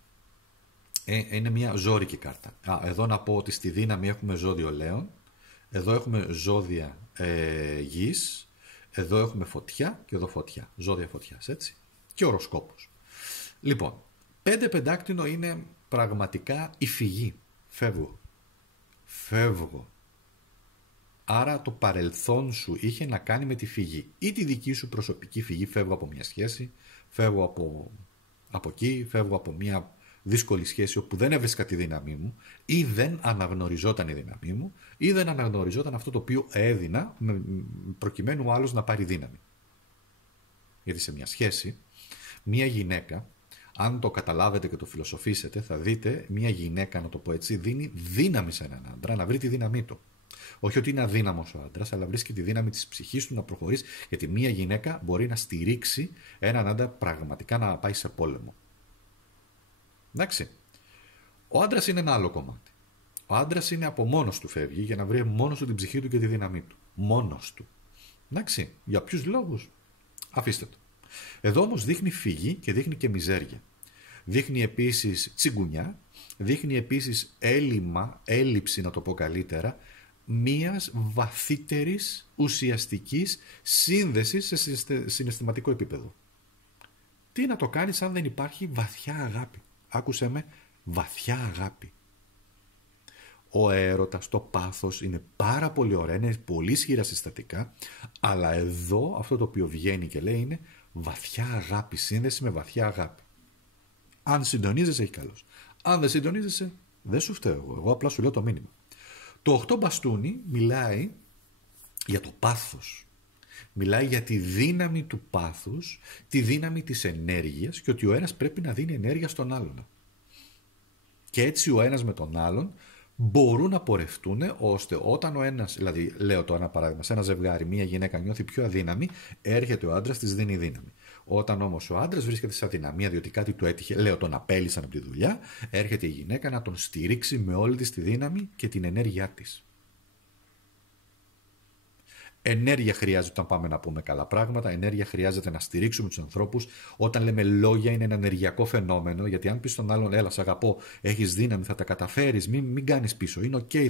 Είναι μια ζώρικη κάρτα. Εδώ να πω ότι στη δύναμη έχουμε ζώδιο Λέων, εδώ έχουμε ζώδια γης, εδώ έχουμε φωτιά και εδώ φωτιά. Ζώδια φωτιάς, έτσι. Και οροσκόπους. Λοιπόν, 5 πεντάκτηνο είναι πραγματικά η φυγή. Φεύγω. Άρα το παρελθόν σου είχε να κάνει με τη φυγή. Ή τη δική σου προσωπική φυγή, φεύγω από μια σχέση, φεύγω από εκεί, φεύγω από μια δύσκολη σχέση όπου δεν έβρισκα τη δύναμή μου ή δεν αναγνωριζόταν η δύναμή μου ή δεν αναγνωριζόταν αυτό το οποίο έδινα προκειμένου ο άλλος να πάρει δύναμη. Γιατί σε μια σχέση, μια γυναίκα, αν το καταλάβετε και το φιλοσοφήσετε, θα δείτε μια γυναίκα, να το πω έτσι, δίνει δύναμη σε έναν άντρα να βρει τη δύναμή του. Όχι ότι είναι αδύναμος ο άντρας, αλλά βρίσκει τη δύναμη της ψυχής του να προχωρήσει, γιατί μια γυναίκα μπορεί να στηρίξει έναν άντρα πραγματικά να πάει σε πόλεμο. Εντάξει. Ο άντρας είναι ένα άλλο κομμάτι. Ο άντρας είναι από μόνος του φεύγει για να βρει μόνος του την ψυχή του και τη δύναμή του. Μόνος του. Εντάξει. Για ποιους λόγους? Αφήστε το. Εδώ όμως δείχνει φυγή και δείχνει και μιζέρια. Δείχνει επίσης τσιγκουνιά, δείχνει επίσης έλλειψη να το πω καλύτερα, μίας βαθύτερης ουσιαστικής σύνδεσης σε συναισθηματικό επίπεδο. Τι να το κάνεις αν δεν υπάρχει βαθιά αγάπη? Άκουσέ με, βαθιά αγάπη. Ο έρωτας, το πάθος είναι πάρα πολύ ωραία, είναι πολύ ισχυρά συστατικά, αλλά εδώ αυτό το οποίο βγαίνει και λέει είναι βαθιά αγάπη, σύνδεση με βαθιά αγάπη. Αν συντονίζεσαι, έχει καλώς. Αν δεν συντονίζεσαι, δεν σου φταίω εγώ. Εγώ απλά σου λέω το μήνυμα. Το 8 μπαστούνι μιλάει για το πάθος. Μιλάει για τη δύναμη του πάθους, τη δύναμη της ενέργειας και ότι ο ένας πρέπει να δίνει ενέργεια στον άλλον. Και έτσι ο ένας με τον άλλον μπορούν να πορευτούν ώστε όταν ο ένας, δηλαδή λέω το ένα παράδειγμα, σε ένα ζευγάρι μία γυναίκα νιώθει πιο αδύναμη, έρχεται ο άντρας, της δίνει δύναμη. Όταν όμως ο άντρας βρίσκεται σε αδυναμία διότι κάτι του έτυχε, λέω τον απέλυσαν από τη δουλειά, έρχεται η γυναίκα να τον στηρίξει με όλη της τη δύναμη και την ενέργειά της. Ενέργεια χρειάζεται όταν πάμε να πούμε καλά πράγματα, ενέργεια χρειάζεται να στηρίξουμε τους ανθρώπους. Όταν λέμε λόγια είναι ένα ενεργειακό φαινόμενο, γιατί αν πεις στον άλλον, έλα, σ' αγαπώ, έχεις δύναμη, θα τα καταφέρεις, μην κάνεις πίσω, είναι ok,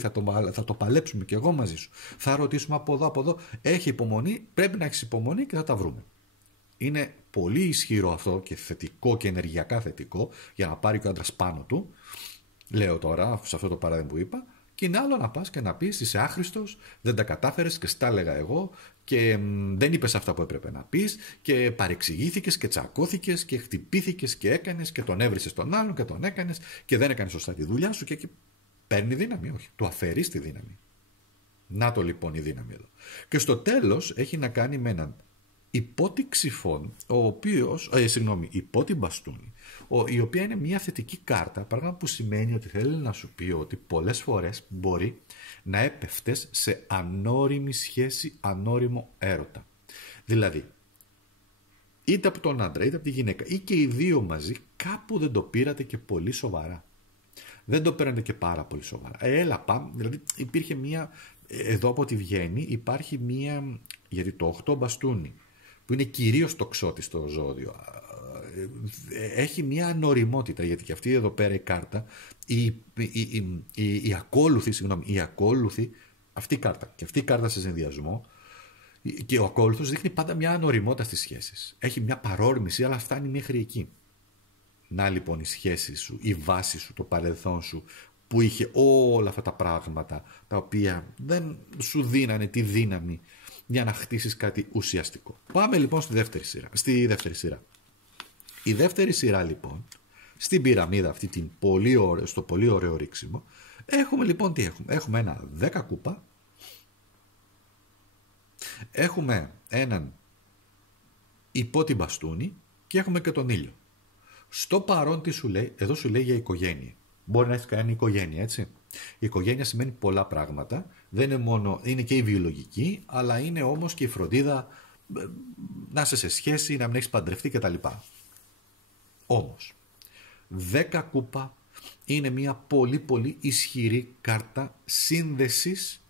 θα το παλέψουμε και εγώ μαζί σου. Θα ρωτήσουμε από εδώ, έχει υπομονή, πρέπει να έχεις υπομονή και θα τα βρούμε. Είναι πολύ ισχυρό αυτό και θετικό και ενεργειακά θετικό για να πάρει και ο άντρας πάνω του. Λέω τώρα, σε αυτό το παράδειγμα που είπα. Και είναι άλλο να πας και να πεις είσαι άχρηστος, δεν τα κατάφερες και στα έλεγα εγώ και δεν είπες αυτά που έπρεπε να πεις και παρεξηγήθηκες και τσακώθηκες και χτυπήθηκες και έκανες και τον έβρισες τον άλλον και τον έκανες και δεν έκανες σωστά τη δουλειά σου και παίρνει δύναμη, όχι, του αφαιρείς τη δύναμη. Να το λοιπόν η δύναμη εδώ. Και στο τέλος έχει να κάνει με έναν υπότι ξυφών, υπότι μπαστούνι, η οποία είναι μια θετική κάρτα, πράγμα που σημαίνει ότι θέλει να σου πει ότι πολλές φορές μπορεί να έπεφτες σε ανώριμη σχέση, ανώριμο έρωτα. Δηλαδή, είτε από τον άντρα είτε από τη γυναίκα ή και οι δύο μαζί, κάπου δεν το πήρατε και πολύ σοβαρά. Δεν το πήρατε και πάρα πολύ σοβαρά. Έλα πάμε, δηλαδή υπήρχε μία, εδώ από ό,τι βγαίνει υπάρχει μία, γιατί το 8 μπαστούνι που είναι κυρίως το ξώτη στο ζώδιο, έχει μία ανοριμότητα, γιατί και αυτή εδώ πέρα η κάρτα, η ακόλουθη, αυτή η κάρτα και αυτή η κάρτα σε συνδυασμό, και ο ακόλουθος δείχνει πάντα μια ανοριμότητα στις σχέσεις. Έχει μια παρόρμηση, αλλά φτάνει μέχρι εκεί. Να λοιπόν η σχέση σου, η βάση σου, το παρελθόν σου, που είχε όλα αυτά τα πράγματα τα οποία δεν σου δίνανε τη δύναμη για να χτίσεις κάτι ουσιαστικό. Πάμε λοιπόν στη δεύτερη σειρά. Η δεύτερη σειρά λοιπόν, στην πυραμίδα αυτή στο πολύ ωραίο ρίξιμο, έχουμε λοιπόν τι έχουμε. Έχουμε ένα 10 κούπα, έχουμε έναν υπότι μπαστούνι και έχουμε και τον ήλιο. Στο παρόν τι σου λέει, εδώ σου λέει για οικογένεια. Μπορεί να έχει κάνει οικογένεια, έτσι. Η οικογένεια σημαίνει πολλά πράγματα. Δεν είναι μόνο, είναι και η βιολογική, αλλά είναι όμως και η φροντίδα να είσαι σε σχέση, να μην έχεις παντρευτεί κτλ. Όμως, 10 κούπα είναι μια πολύ πολύ ισχυρή κάρτα σύνδεσης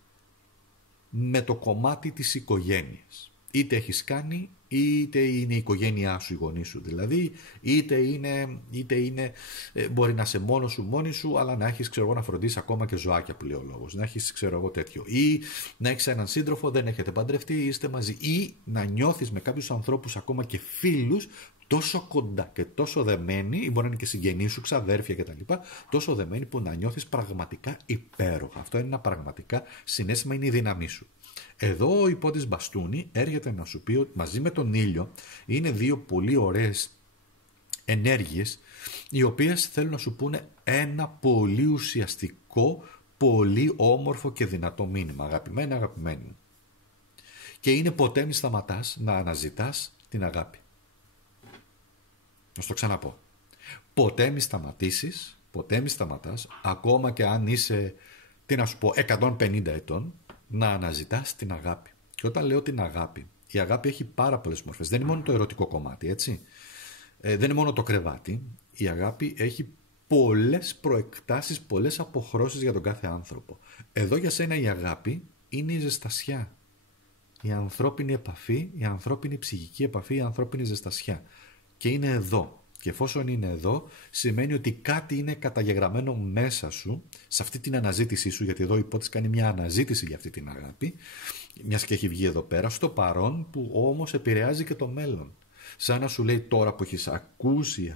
με το κομμάτι της οικογένειας. Είτε έχεις κάνει, είτε είναι η οικογένειά σου, οι γονείς σου δηλαδή, είτε είναι μπορεί να είσαι μόνος σου, μόνη σου, αλλά να έχεις, να φροντίσεις ακόμα και ζωάκια που λέει ο λόγος, να έχεις, τέτοιο, ή να έχεις έναν σύντροφο, δεν έχετε παντρευτεί, είστε μαζί, ή να νιώθεις με κάποιους ανθρώπους, ακόμα και φίλους, τόσο κοντά και τόσο δεμένοι, ή μπορεί να είναι και συγγενείς σου, ξαδέρφια κτλ., τόσο δεμένοι που να νιώθεις πραγματικά υπέροχα. Αυτό είναι ένα πραγματικά συναίσθημα, είναι η δύναμή σου. Εδώ ο υπότης μπαστούνι έρχεται να σου πει ότι μαζί με τον ήλιο είναι δύο πολύ ωραίες ενέργειες, οι οποίες θέλουν να σου πούνε ένα πολύ ουσιαστικό, πολύ όμορφο και δυνατό μήνυμα. Αγαπημένοι μου. Και είναι ποτέ μη σταματάς να αναζητάς την αγάπη. Να σου το ξαναπώ. Ποτέ μη σταματάς, ακόμα και αν είσαι, 150 ετών, να αναζητάς την αγάπη. Και όταν λέω την αγάπη, η αγάπη έχει πάρα πολλές μορφές. Δεν είναι μόνο το ερωτικό κομμάτι, έτσι. Δεν είναι μόνο το κρεβάτι. Η αγάπη έχει πολλές προεκτάσεις, πολλές αποχρώσεις για τον κάθε άνθρωπο. Εδώ για σένα η αγάπη είναι η ζεστασιά. Η ανθρώπινη επαφή, η ανθρώπινη ψυχική επαφή, η ανθρώπινη ζεστασιά. Και είναι εδώ. Και εφόσον είναι εδώ, σημαίνει ότι κάτι είναι καταγεγραμμένο μέσα σου, σε αυτή την αναζήτησή σου, γιατί εδώ η υπότης κάνει μια αναζήτηση για αυτή την αγάπη, μιας και έχει βγει εδώ πέρα, στο παρόν, που όμως επηρεάζει και το μέλλον. Σαν να σου λέει τώρα που έχεις ακούσει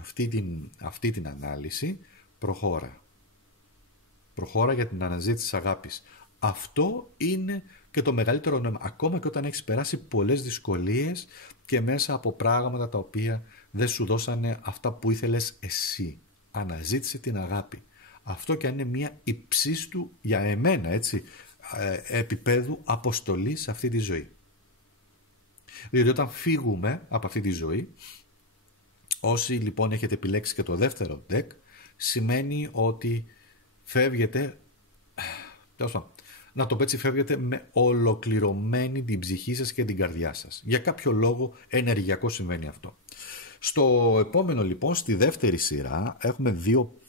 αυτή την ανάλυση, προχώρα. Προχώρα για την αναζήτηση της αγάπης. Αυτό είναι και το μεγαλύτερο νόημα, ακόμα και όταν έχεις περάσει πολλές δυσκολίες και μέσα από πράγματα τα οποία δεν σου δώσανε αυτά που ήθελες εσύ. Αναζήτησε την αγάπη. Αυτό και αν είναι μια υψίστου για εμένα, έτσι, επίπεδου αποστολή σε αυτή τη ζωή. Διότι όταν φύγουμε από αυτή τη ζωή, όσοι λοιπόν έχετε επιλέξει και το δεύτερο deck, σημαίνει ότι φεύγετε, να το πω έτσι, φεύγετε με ολοκληρωμένη την ψυχή σας και την καρδιά σας. Για κάποιο λόγο ενεργειακό συμβαίνει αυτό. Στο επόμενο λοιπόν, στη δεύτερη σειρά, έχουμε δύο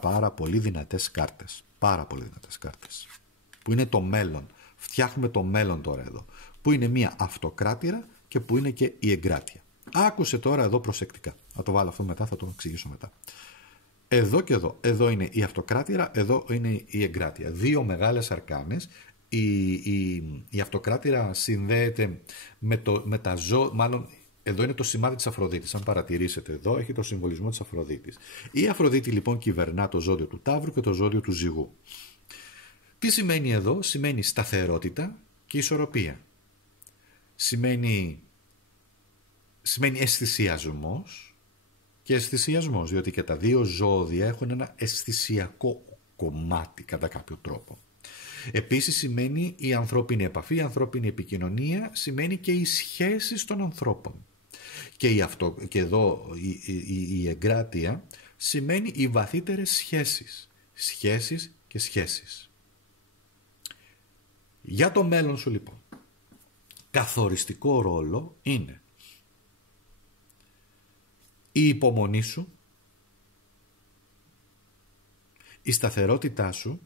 πάρα πολύ δυνατές κάρτες. Πάρα πολύ δυνατές κάρτες. Που είναι το μέλλον. Φτιάχνουμε το μέλλον τώρα εδώ. Που είναι μία αυτοκράτηρα και που είναι και η εγκράτεια. Άκουσε τώρα εδώ προσεκτικά. Θα το βάλω αυτό μετά, θα το εξηγήσω μετά. Εδώ και εδώ. Εδώ είναι η αυτοκράτηρα, εδώ είναι η εγκράτεια. Δύο μεγάλες αρκάνες. Η αυτοκράτηρα συνδέεται με τα ζώα, μάλλον εδώ είναι το σημάδι της Αφροδίτης. Αν παρατηρήσετε εδώ, έχει το συμβολισμό της Αφροδίτης. Η Αφροδίτη λοιπόν κυβερνά το ζώδιο του Ταύρου και το ζώδιο του Ζυγού. Τι σημαίνει εδώ? Σημαίνει σταθερότητα και ισορροπία. Σημαίνει αισθησιασμός και αισθησιασμός, διότι και τα δύο ζώδια έχουν ένα αισθησιακό κομμάτι κατά κάποιο τρόπο. Επίσης σημαίνει η ανθρώπινη επαφή, η ανθρώπινη επικοινωνία, σημαίνει και οι σχέσεις των ανθρώπων. Και εδώ η εγκράτεια σημαίνει οι βαθύτερες σχέσεις. Σχέσεις και σχέσεις. Για το μέλλον σου λοιπόν, καθοριστικό ρόλο είναι η υπομονή σου, η σταθερότητά σου,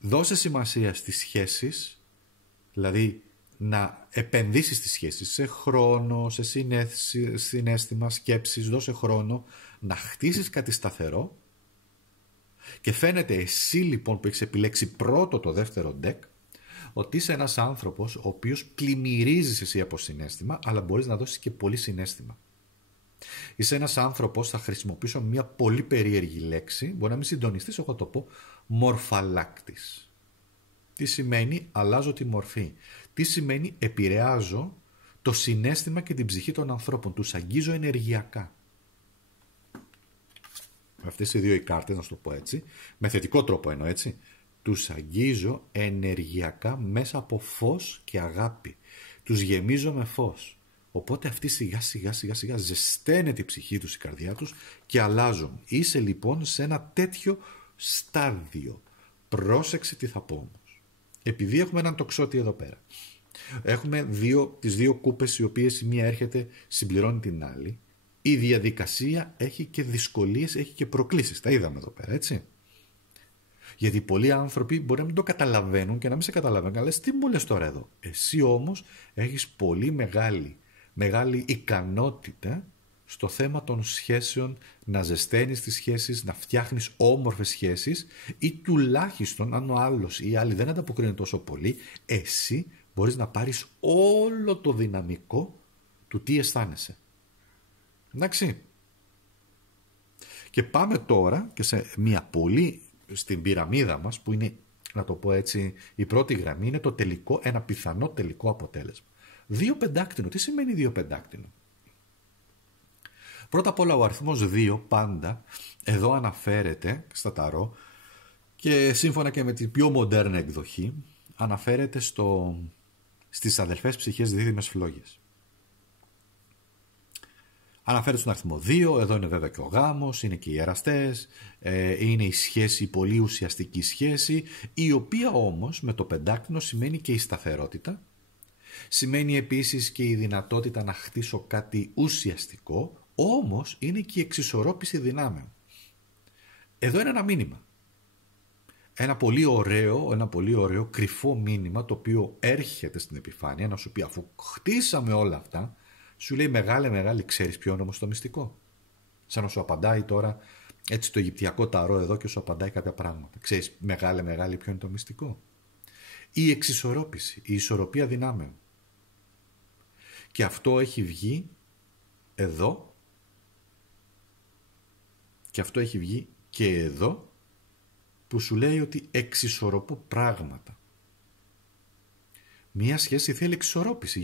δώσε σημασία στις σχέσεις, δηλαδή να επενδύσεις στις σχέσεις σε χρόνο, σε συναίσθημα, σκέψεις, δώσε χρόνο να χτίσεις κάτι σταθερό και φαίνεται εσύ λοιπόν που έχεις επιλέξει πρώτο το δεύτερο deck ότι είσαι ένας άνθρωπος ο οποίος πλημμυρίζεις εσύ από συναίσθημα αλλά μπορείς να δώσεις και πολύ συναίσθημα. Είσαι ένας άνθρωπος, θα χρησιμοποιήσω μια πολύ περίεργη λέξη, μπορεί να μην συντονιστείς, εγώ το πω, μορφαλάκτης. Τι σημαίνει αλλάζω τη μορφή. Τι σημαίνει επηρεάζω το συναίσθημα και την ψυχή των ανθρώπων. Τους αγγίζω ενεργειακά. Αυτές οι δύο οι κάρτες, να σου το πω έτσι, με θετικό τρόπο εννοώ έτσι, τους αγγίζω ενεργειακά μέσα από φως και αγάπη. Τους γεμίζω με φως. Οπότε αυτοί σιγά σιγά ζεσταίνεται η ψυχή τους, η καρδιά τους και αλλάζουν. Είσαι λοιπόν σε ένα τέτοιο στάδιο. Πρόσεξε τι θα πω όμως. Επειδή έχουμε έναν τοξότη εδώ πέρα. Έχουμε τις δύο κούπες οι οποίες η μία έρχεται, συμπληρώνει την άλλη. Η διαδικασία έχει και δυσκολίες, έχει και προκλήσεις. Τα είδαμε εδώ πέρα, έτσι. Γιατί πολλοί άνθρωποι μπορεί να μην το καταλαβαίνουν και να μην σε καταλαβαίνουν. Αλλά λες, τι μου λες τώρα εδώ. Εσύ όμως έχεις πολύ μεγάλη ικανότητα στο θέμα των σχέσεων, να ζεσταίνεις τις σχέσεις, να φτιάχνεις όμορφες σχέσεις ή τουλάχιστον αν ο άλλος ή η άλλη δεν ανταποκρίνεται τόσο πολύ, εσύ μπορείς να πάρεις όλο το δυναμικό του τι αισθάνεσαι. Εντάξει. Και πάμε τώρα και σε μια πολύ στην πυραμίδα μας που είναι, να το πω έτσι, η πρώτη γραμμή είναι το τελικό, ένα πιθανό τελικό αποτέλεσμα. 2 πεντάκτηνο. Τι σημαίνει 2 πεντάκτηνο? Πρώτα απ' όλα ο αριθμός 2 πάντα εδώ αναφέρεται στα ταρό και σύμφωνα και με την πιο μοντέρνα εκδοχή αναφέρεται στις αδελφές ψυχές δίδυμες φλόγες. Αναφέρεται στον αριθμό 2, εδώ είναι βέβαια και ο γάμος, είναι και οι εραστές, είναι η σχέση, η πολύ ουσιαστική σχέση, η οποία όμως με το πεντάκτηνο σημαίνει και η σταθερότητα, σημαίνει επίσης και η δυνατότητα να χτίσω κάτι ουσιαστικό, όμως είναι και η εξισορρόπηση δυνάμεων. Εδώ είναι ένα μήνυμα. Ένα πολύ ωραίο κρυφό μήνυμα το οποίο έρχεται στην επιφάνεια να σου πει αφού χτίσαμε όλα αυτά, σου λέει μεγάλη, ξέρεις ποιο είναι όμως το μυστικό. Σαν να σου απαντάει τώρα έτσι το Αιγυπτιακό ταρό εδώ και σου απαντάει κάποια πράγματα. Ξέρεις μεγάλη ποιο είναι το μυστικό. Η εξισορρόπηση, η ισορροπία δυνάμεων. Και αυτό έχει βγει εδώ και αυτό έχει βγει και εδώ που σου λέει ότι εξισορροπώ πράγματα. Μία σχέση θέλει εξισορρόπηση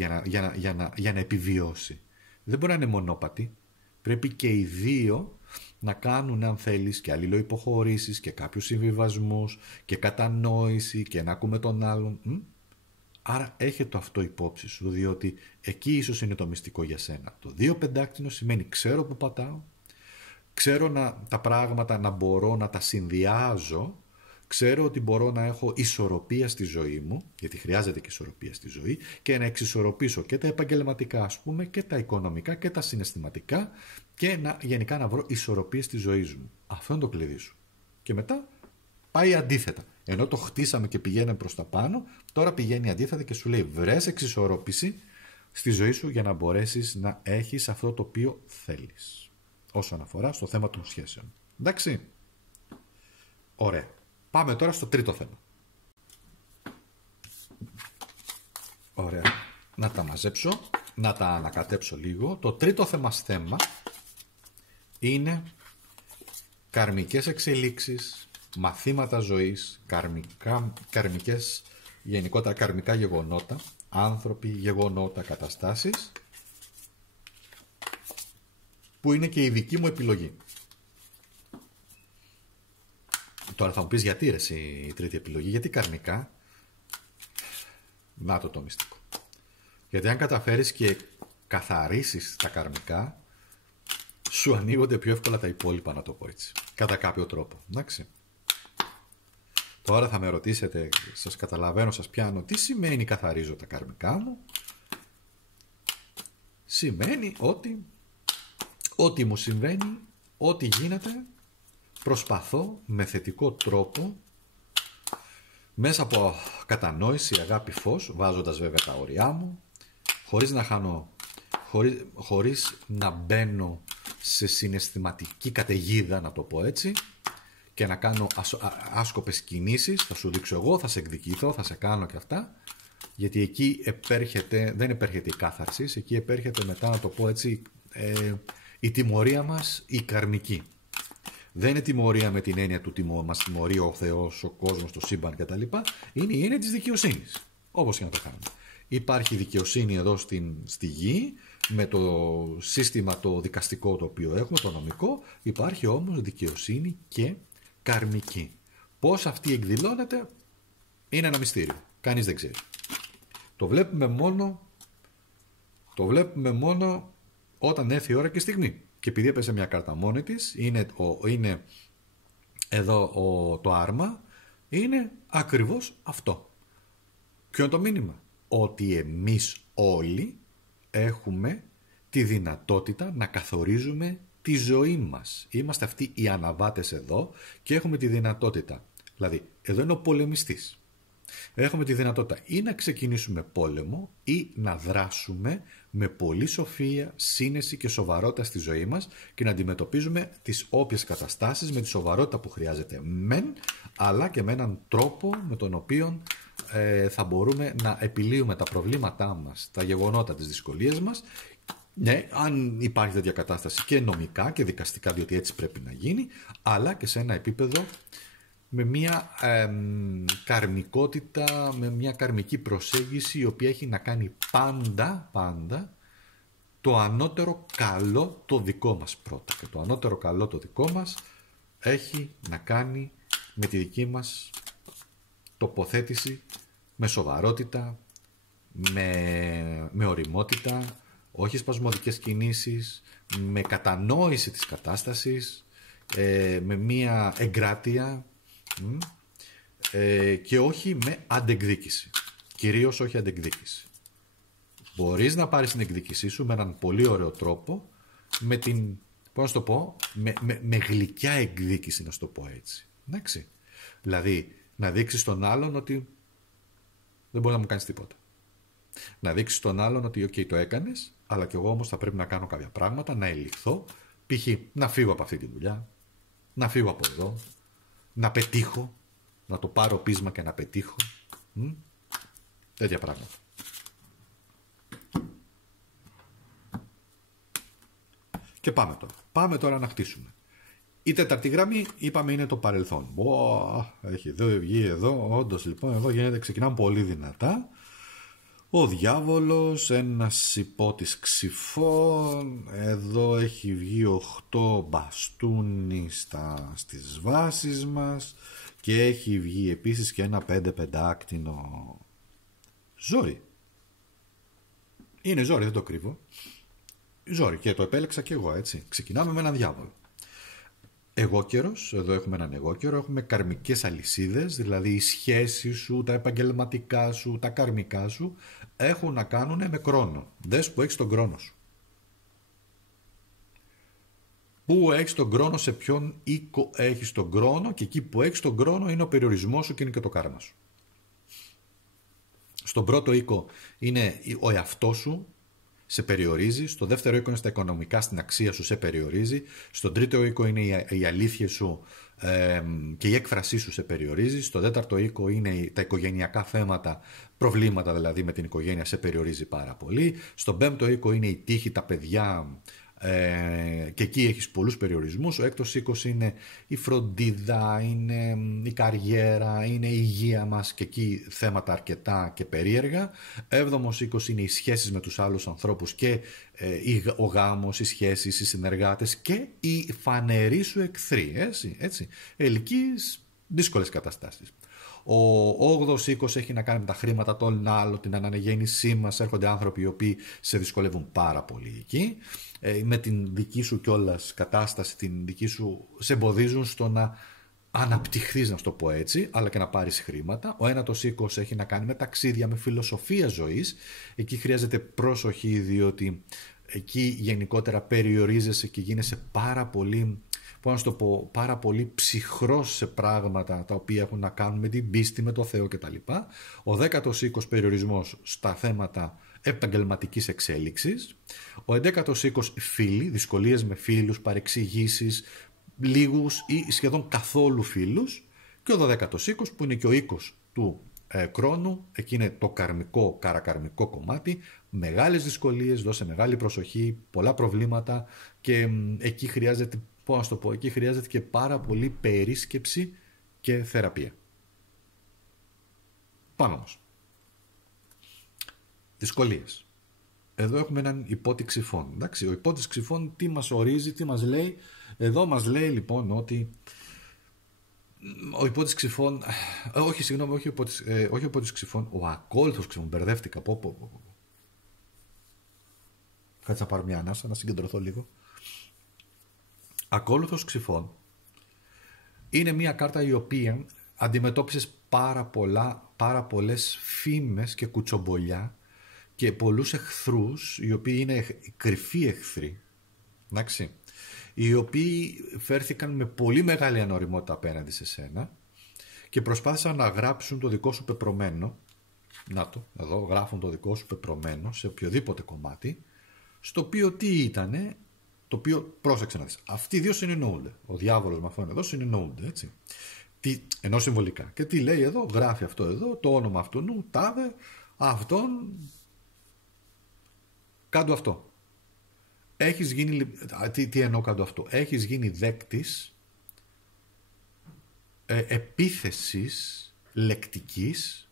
για να επιβιώσει. Δεν μπορεί να είναι μονόπατη. Πρέπει και οι δύο να κάνουν, αν θέλεις, και αλληλοϋποχωρήσεις και κάποιους συμβιβασμούς και κατανόηση και να ακούμε τον άλλον. Άρα έχε το αυτό υπόψη σου, διότι εκεί ίσως είναι το μυστικό για σένα. Το 2 πεντάκτηνο σημαίνει ξέρω που πατάω, ξέρω τα πράγματα να μπορώ να τα συνδυάζω, ξέρω ότι μπορώ να έχω ισορροπία στη ζωή μου, γιατί χρειάζεται και ισορροπία στη ζωή, και να εξισορροπήσω και τα επαγγελματικά, ας πούμε, και τα οικονομικά και τα συναισθηματικά και γενικά να βρω ισορροπία στη ζωή μου. Αυτό είναι το κλειδί σου. Και μετά πάει αντίθετα. Ενώ το χτίσαμε και πηγαίνουμε προς τα πάνω, τώρα πηγαίνει αντίθετα και σου λέει βρες εξισορρόπηση στη ζωή σου για να μπορέσεις να έχεις αυτό το οποίο θέλεις. Όσον αφορά στο θέμα των σχέσεων. Εντάξει. Ωραία. Πάμε τώρα στο τρίτο θέμα. Ωραία. Να τα μαζέψω, να τα ανακατέψω λίγο. Το τρίτο θέμα είναι καρμικές εξελίξεις, μαθήματα ζωής, καρμικές, γενικότερα καρμικά γεγονότα, άνθρωποι, γεγονότα, καταστάσεις, που είναι και η δική μου επιλογή. Τώρα θα μου πεις γιατί ρε η τρίτη επιλογή, γιατί καρμικά? Να το μυστικό. Γιατί αν καταφέρεις και καθαρίσεις τα καρμικά, σου ανοίγονται πιο εύκολα τα υπόλοιπα, να το πω έτσι. Κατά κάποιο τρόπο. Εντάξει. Τώρα θα με ρωτήσετε, σας καταλαβαίνω, σας πιάνω, τι σημαίνει καθαρίζω τα καρμικά μου? Σημαίνει ότι ό,τι μου συμβαίνει, ό,τι γίνεται, προσπαθώ με θετικό τρόπο, μέσα από κατανόηση, αγάπη, φως, βάζοντας βέβαια τα όρια μου, χωρίς να χάνω, χωρίς να μπαίνω σε συναισθηματική καταιγίδα, να το πω έτσι, και να κάνω άσκοπες κινήσεις, θα σου δείξω εγώ, θα σε εκδικηθώ, θα σε κάνω και αυτά, γιατί εκεί δεν επέρχεται η κάθαρση, εκεί επέρχεται μετά, να το πω έτσι, η τιμωρία μας, η καρμική. Δεν είναι τιμωρία με την έννοια του μας τιμωρεί ο Θεός, ο κόσμος, το σύμπαν κτλ. Είναι η έννοια της δικαιοσύνης, όπως και να το κάνουμε. Υπάρχει δικαιοσύνη εδώ στη γη, με το σύστημα το δικαστικό το οποίο έχουμε, το νομικό, υπάρχει όμως δικαιοσύνη και καρμική. Πώς αυτή εκδηλώνεται είναι ένα μυστήριο. Κανείς δεν ξέρει. Το βλέπουμε μόνο όταν έρθει η ώρα και η στιγμή. Και επειδή έπεσε μια κάρτα μόνη της, είναι εδώ το άρμα, είναι ακριβώς αυτό. Ποιο είναι το μήνυμα? Ότι εμείς όλοι έχουμε τη δυνατότητα να καθορίζουμε τη ζωή μας. Είμαστε αυτοί οι αναβάτες εδώ και έχουμε τη δυνατότητα. Δηλαδή, εδώ είναι ο πολεμιστής. Έχουμε τη δυνατότητα ή να ξεκινήσουμε πόλεμο ή να δράσουμε με πολύ σοφία, σύνεση και σοβαρότητα στη ζωή μας και να αντιμετωπίζουμε τις όποιες καταστάσεις με τη σοβαρότητα που χρειάζεται μεν, αλλά και με έναν τρόπο με τον οποίο θα μπορούμε να επιλύουμε τα προβλήματά μας, τα γεγονότα, τις δυσκολίες μας. Ναι, αν υπάρχει τέτοια κατάσταση και νομικά και δικαστικά, διότι έτσι πρέπει να γίνει, αλλά και σε ένα επίπεδο με μια καρμικότητα, με μια καρμική προσέγγιση η οποία έχει να κάνει πάντα το ανώτερο καλό το δικό μας πρώτα. Και το ανώτερο καλό το δικό μας έχει να κάνει με τη δική μας τοποθέτηση, με σοβαρότητα, με οριμότητα, όχι σπασμωδικές κινήσεις, με κατανόηση της κατάστασης, με μια εγκράτεια και όχι με αντεκδίκηση. Κυρίως όχι αντεκδίκηση. Μπορείς να πάρεις την εκδίκησή σου με έναν πολύ ωραίο τρόπο, με την, πώς να το πω, με γλυκιά εκδίκηση, να σου το πω έτσι. Εντάξει. Δηλαδή, να δείξεις στον άλλον ότι δεν μπορεί να μου κάνεις τίποτα. Να δείξεις στον άλλον ότι okay, το έκανες, αλλά και εγώ όμως θα πρέπει να κάνω κάποια πράγματα, να ελιχθώ, π.χ. να φύγω από αυτή τη δουλειά, να φύγω από εδώ, να πετύχω, να το πάρω πείσμα και να πετύχω. Τέτοια πράγματα. Και πάμε τώρα να χτίσουμε. Η τέταρτη γραμμή, είπαμε, είναι το παρελθόν. Έχει βγει εδώ, όντως λοιπόν, εδώ ξεκινάμε πολύ δυνατά. Ο διάβολος, ένας υπότης ξυφών, εδώ έχει βγει 8 μπαστούνι στις βάσεις μας και έχει βγει επίσης και ένα 5-5άκτινο ζόρι. Είναι ζόρι, δεν το κρύβω. Ζόρι, και το επέλεξα και εγώ, έτσι. Ξεκινάμε με έναν διάβολο. Εγώκερος, εδώ έχουμε έναν εγώκερο, έχουμε καρμικές αλυσίδες, δηλαδή οι σχέσεις σου, τα επαγγελματικά σου, τα καρμικά σου έχουν να κάνουν με χρόνο. Δες που έχεις τον χρόνο σου. Πού έχεις τον χρόνο, σε ποιον οίκο έχεις τον χρόνο, και εκεί που έχεις τον χρόνο είναι ο περιορισμός σου και είναι και το κάρμα σου. Στον πρώτο οίκο είναι ο εαυτός σου, σε περιορίζει. Στο δεύτερο οίκο είναι στα οικονομικά, στην αξία σου, σε περιορίζει. Στον τρίτο οίκο είναι η αλήθεια σου και η έκφρασή σου, σε περιορίζει. Στο τέταρτο οίκο είναι τα οικογενειακά θέματα, προβλήματα δηλαδή με την οικογένεια, σε περιορίζει πάρα πολύ. Στον πέμπτο οίκο είναι η τύχη, τα παιδιά, και εκεί έχεις πολλούς περιορισμούς. Ο έκτος οίκος είναι η φροντίδα, είναι η καριέρα, είναι η υγεία μας, και εκεί θέματα αρκετά και περίεργα. Έβδομος οίκος είναι οι σχέσεις με τους άλλους ανθρώπους και ο γάμος, οι σχέσεις, οι συνεργάτες και οι φανεροί σου εχθροί, έτσι. Ελκύεις δύσκολες καταστάσεις. Ο 8ος οίκος έχει να κάνει με τα χρήματα των άλλων, την αναγέννησή μας. Έρχονται άνθρωποι οι οποίοι σε δυσκολεύουν πάρα πολύ εκεί. Με την δική σου κιόλας κατάσταση, την δική σου, σε εμποδίζουν στο να αναπτυχθείς, να σου το πω έτσι, αλλά και να πάρεις χρήματα. Ο 9ος οίκος έχει να κάνει με ταξίδια, με φιλοσοφία ζωής. Εκεί χρειάζεται πρόσοχη, διότι εκεί γενικότερα περιορίζεσαι και γίνεσαι πάρα πολύ, πώς να σου το πω, πάρα πολύ ψυχρός σε πράγματα τα οποία έχουν να κάνουν με την πίστη, με το Θεό κτλ. Ο 10ος οίκος περιορισμός στα θέματα επαγγελματικής εξέλιξης. Ο 11ος οίκος φίλοι, δυσκολίες με φίλους, παρεξηγήσεις, λίγους ή σχεδόν καθόλου φίλους. Και ο 12ος οίκος που είναι και ο οίκος του χρόνου, εκεί είναι το καρμικό, καρακαρμικό κομμάτι, μεγάλες δυσκολίες, δώσε μεγάλη προσοχή, πολλά προβλήματα και εκεί χρειάζεται, πώς να το πω, εκεί χρειάζεται και πάρα πολύ περίσκεψη και θεραπεία. Πάμε όμως. Δυσκολίες. Εδώ έχουμε έναν υπότη Ξυφών. Εντάξει, ο υπότης Ξυφών τι μας ορίζει, τι μας λέει? Εδώ μας λέει λοιπόν ότι ο υπότης Ξυφών, όχι ο υπότης Ξυφών, ο ακόλουθος Ξυφών, μπερδεύτηκα, Κάτσε να πάρω μια ανάσα, να συγκεντρωθώ λίγο. Ακόλουθος Ξυφών είναι μια κάρτα η οποία αντιμετώπισε πάρα πολλές φήμες και κουτσομπολιά και πολλούς εχθρούς, οι οποίοι είναι κρυφοί εχθροί, εντάξει, οι οποίοι φέρθηκαν με πολύ μεγάλη ανοριμότητα απέναντι σε σένα και προσπάθησαν να γράψουν το δικό σου πεπρωμένο. Να το, εδώ γράφουν το δικό σου πεπρωμένο σε οποιοδήποτε κομμάτι, στο οποίο τι ήτανε, το οποίο, πρόσεξε να δεις, αυτοί οι δύο συνεννοούνται. Ο διάβολος με αυτόν εδώ συνεννοούνται, έτσι. Ενώ συμβολικά. Και τι λέει εδώ, γράφει αυτό εδώ, το όνομα αυτού νου, τάδε, αυτόν, κάντου αυτό. Έχεις γίνει, τι εννοώ κάντου αυτό, έχεις γίνει δέκτης επίθεσης λεκτικής,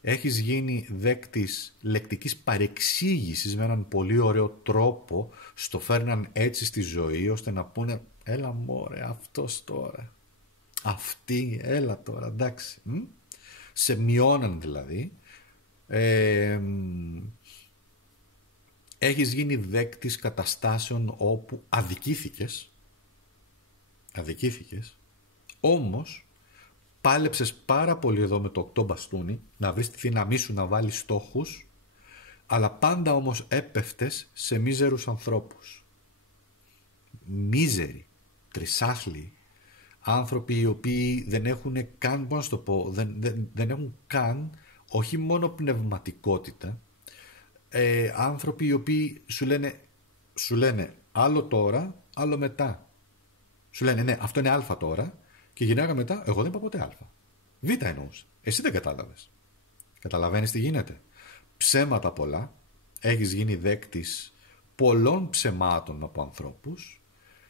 έχεις γίνει δέκτης λεκτικής παρεξήγησης με έναν πολύ ωραίο τρόπο, στο φέρναν έτσι στη ζωή ώστε να πούνε έλα μωρέ αυτός τώρα, αυτή έλα τώρα, εντάξει, σε μειώναν δηλαδή. Έχεις γίνει δέκτης καταστάσεων όπου αδικήθηκες, όμως πάλεψες πάρα πολύ εδώ με το 8 μπαστούνι να βρεις τη δύναμή σου να βάλεις στόχους, αλλά πάντα όμως έπεφτες σε μίζερους ανθρώπους. Μίζεροι, τρισάθλοι, άνθρωποι οι οποίοι δεν έχουν καν, πώς να το πω, δεν έχουν καν, όχι μόνο πνευματικότητα, άνθρωποι οι οποίοι σου λένε άλλο τώρα, άλλο μετά. Σου λένε ναι, αυτό είναι α τώρα και γυρνάγα μετά, εγώ δεν είπα ποτέ α. Β εννοούσε. Εσύ δεν κατάλαβες. Καταλαβαίνεις τι γίνεται? Ψέματα πολλά. Έχεις γίνει δέκτης πολλών ψεμάτων από ανθρώπους,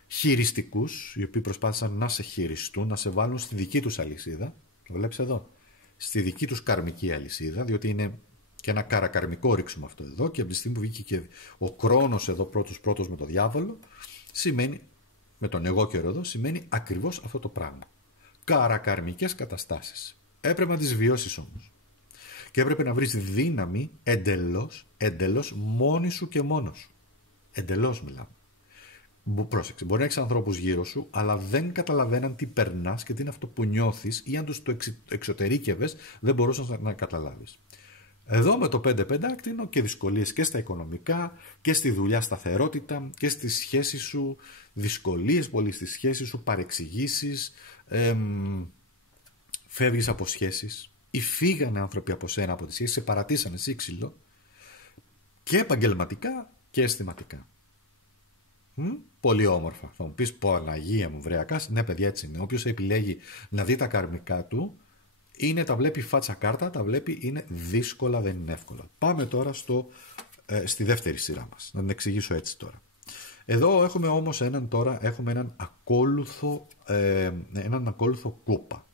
χειριστικούς, οι οποίοι προσπάθησαν να σε χειριστούν, να σε βάλουν στη δική τους αλυσίδα. Το βλέπεις εδώ. Στη δική τους καρμική αλυσίδα, διότι είναι και ένα καρακαρμικό ρίξουμε αυτό εδώ, και από τη στιγμή που βγήκε και ο Κρόνος εδώ πρώτος με το διάβολο, σημαίνει, με τον εγώ καιρό εδώ, σημαίνει ακριβώς αυτό το πράγμα. Καρακαρμικές καταστάσεις. Έπρεπε να τις βιώσεις όμως. Και έπρεπε να βρεις δύναμη εντελώς μόνη σου και μόνος σου. Εντελώς μιλάμε. Πρόσεξε, μπορεί να έχεις ανθρώπους γύρω σου, αλλά δεν καταλαβαίναν τι περνάς και τι είναι αυτό που νιώθεις, ή αν τους το εξωτερήκευες, δεν μπορούσαν να καταλάβεις. Εδώ με το 5-5 άκτινο και δυσκολίες και στα οικονομικά και στη δουλειά, σταθερότητα και στις σχέσεις σου, δυσκολίες πολύ στις σχέσεις σου, παρεξηγήσεις, φεύγεις από σχέσεις ή φύγανε άνθρωποι από σένα από τις σχέσεις, σε παρατήσανε εσύ ξύλο, και επαγγελματικά και αισθηματικά. Πολύ όμορφα. Θα μου πεις, Παναγία μου βρεακάς. Ναι παιδιά, έτσι είναι. Όποιος επιλέγει να δει τα καρμικά του, τα βλέπει φάτσα κάρτα, τα βλέπει, είναι δύσκολα, δεν είναι εύκολα. Πάμε τώρα στη δεύτερη σειρά μας, να την εξηγήσω έτσι τώρα. Εδώ έχουμε όμως έναν ακόλουθο κούπα.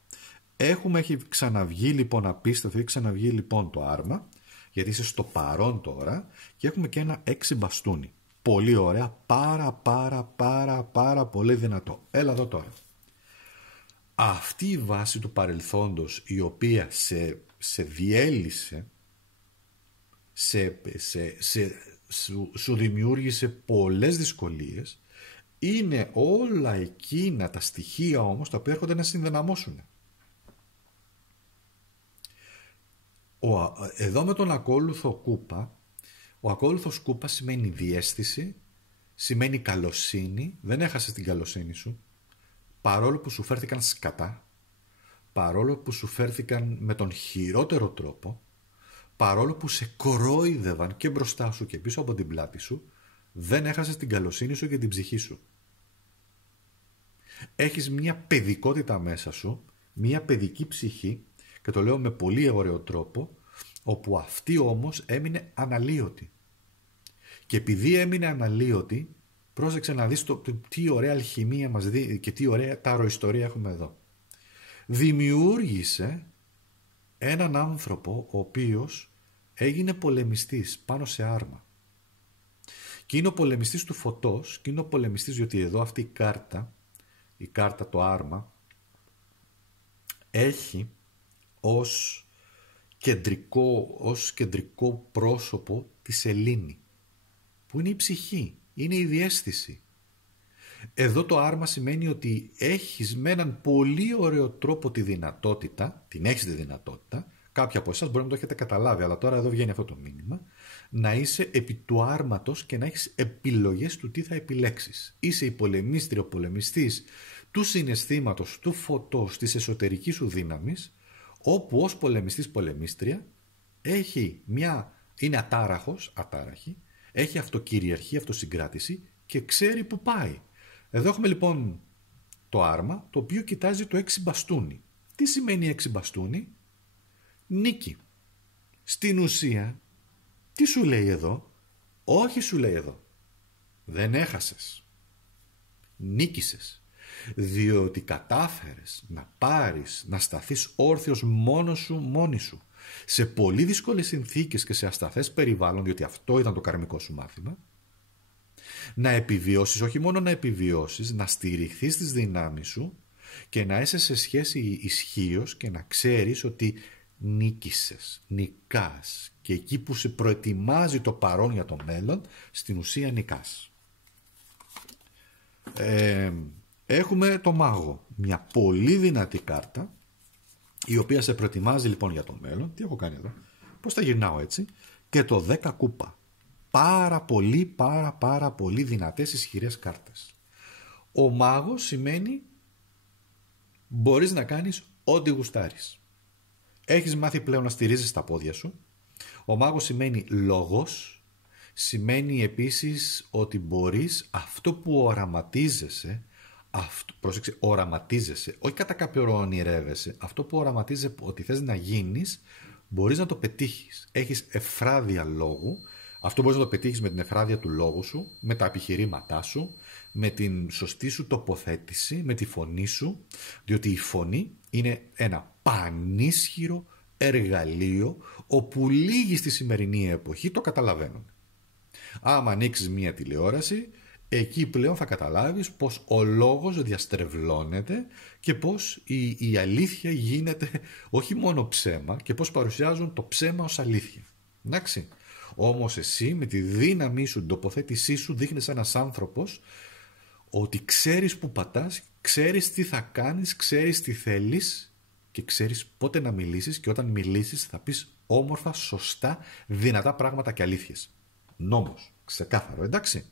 Έχει ξαναβγεί λοιπόν απίστευτο, έχει ξαναβγεί λοιπόν το άρμα, γιατί είσαι στο παρόν τώρα, και έχουμε και ένα 6 μπαστούνι. Πολύ ωραία, πάρα πολύ δυνατό. Έλα εδώ τώρα. Αυτή η βάση του παρελθόντος, η οποία σε διέλυσε, σου δημιούργησε πολλές δυσκολίες, είναι όλα εκείνα τα στοιχεία όμως τα οποία έρχονται να συνδυναμώσουν. Εδώ με τον ακόλουθο κούπα, Ο ακόλουθος κούπα σημαίνει διαίσθηση, σημαίνει καλοσύνη, δεν έχασες την καλοσύνη σου, παρόλο που σου φέρθηκαν σκατά, παρόλο που σου φέρθηκαν με τον χειρότερο τρόπο, παρόλο που σε κορόιδευαν και μπροστά σου και πίσω από την πλάτη σου, δεν έχασες την καλοσύνη σου και την ψυχή σου. Έχεις μια παιδικότητα μέσα σου, μια παιδική ψυχή, και το λέω με πολύ ωραίο τρόπο, όπου αυτή όμως έμεινε αναλύωτη. Και επειδή έμεινε αναλύωτη, πρόσεξε να δεις τι ωραία αλχημία μας δει και τι ωραία ταροϊστορία έχουμε εδώ. Δημιούργησε έναν άνθρωπο ο οποίος έγινε πολεμιστής πάνω σε άρμα. Και είναι ο πολεμιστής του φωτός, και είναι ο πολεμιστής διότι εδώ αυτή η κάρτα το άρμα, έχει ως κεντρικό πρόσωπο τη σελήνη, που είναι η ψυχή, είναι η διαίσθηση. Εδώ το άρμα σημαίνει ότι έχεις με έναν πολύ ωραίο τρόπο τη δυνατότητα, κάποιοι από εσάς μπορεί να το έχετε καταλάβει, αλλά τώρα εδώ βγαίνει αυτό το μήνυμα, να είσαι επί του άρματος και να έχεις επιλογές του τι θα επιλέξεις. Είσαι η πολεμίστρια, ο πολεμιστής του συναισθήματος, του φωτός, της εσωτερικής σου δύναμης, όπου ως πολεμιστής πολεμίστρια είναι ατάραχη, έχει αυτοκυριαρχία, αυτοσυγκράτηση και ξέρει που πάει. Εδώ έχουμε λοιπόν το άρμα, το οποίο κοιτάζει το 6 μπαστούνι. Τι σημαίνει 6 μπαστούνι? Νίκη. Στην ουσία, τι σου λέει εδώ? Όχι, σου λέει εδώ, δεν έχασες, νίκησες, διότι κατάφερες να πάρεις, να σταθείς όρθιος μόνος σου, μόνη σου, σε πολύ δύσκολες συνθήκες και σε ασταθές περιβάλλον, διότι αυτό ήταν το καρμικό σου μάθημα, να επιβιώσεις, όχι μόνο να επιβιώσεις, να στηριχθείς στις δυνάμεις σου και να είσαι σε σχέση ισχύως και να ξέρεις ότι νίκησες, νικάς, και εκεί που σε προετοιμάζει το παρόν για το μέλλον, στην ουσία νικάς. Έχουμε το μάγο, μια πολύ δυνατή κάρτα, η οποία σε προετοιμάζει λοιπόν για το μέλλον. Τι έχω κάνει εδώ? Πώς τα γυρνάω έτσι? Και το 10 κούπα. Πάρα πολύ δυνατές, ισχυρές κάρτες. Ο μάγος σημαίνει μπορείς να κάνεις ό,τι γουστάρεις. Έχεις μάθει πλέον να στηρίζεις τα πόδια σου. Ο μάγος σημαίνει λόγος. Σημαίνει επίσης ότι μπορείς αυτό που οραματίζεσαι, οραματίζεσαι, όχι κατά κάποιο όρο ονειρεύεσαι, αυτό που οραματίζεσαι ότι θες να γίνεις, μπορείς να το πετύχεις. Έχεις εφράδια λόγου. Αυτό μπορείς να το πετύχεις με την εφράδια του λόγου σου, με τα επιχειρήματά σου, με την σωστή σου τοποθέτηση, με τη φωνή σου, διότι η φωνή είναι ένα πανίσχυρο εργαλείο, όπου λίγοι στη σημερινή εποχή το καταλαβαίνουν. Άμα ανοίξεις μία τηλεόραση, εκεί πλέον θα καταλάβεις πως ο λόγος διαστρεβλώνεται και πως η αλήθεια γίνεται όχι μόνο ψέμα, και πως παρουσιάζουν το ψέμα ως αλήθεια. Εντάξει. Όμως εσύ με τη δύναμή σου, την τοποθέτησή σου, δείχνεις ένας άνθρωπος ότι ξέρεις που πατάς, ξέρεις τι θα κάνεις, ξέρεις τι θέλεις και ξέρεις πότε να μιλήσεις, και όταν μιλήσεις θα πεις όμορφα, σωστά, δυνατά πράγματα και αλήθειες. Νόμος, ξεκάθαρο, εντάξει.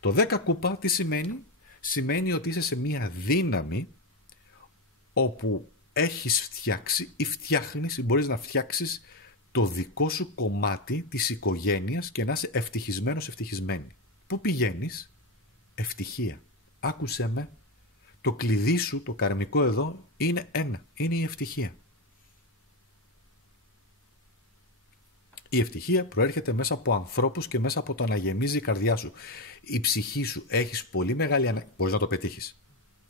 Το 10 κούπα τι σημαίνει? Σημαίνει ότι είσαι σε μία δύναμη όπου έχεις φτιάξει ή φτιάχνεις ή μπορείς να φτιάξεις το δικό σου κομμάτι της οικογένειας και να είσαι ευτυχισμένος, ευτυχισμένη. Πού πηγαίνεις? Ευτυχία. Άκουσέ με, το κλειδί σου, το καρμικό εδώ είναι ένα, είναι η ευτυχία. Η ευτυχία προέρχεται μέσα από ανθρώπους και μέσα από το να γεμίζει η καρδιά σου. Η ψυχή σου, έχεις πολύ μεγάλη ανάγκη, μπορείς να το πετύχεις.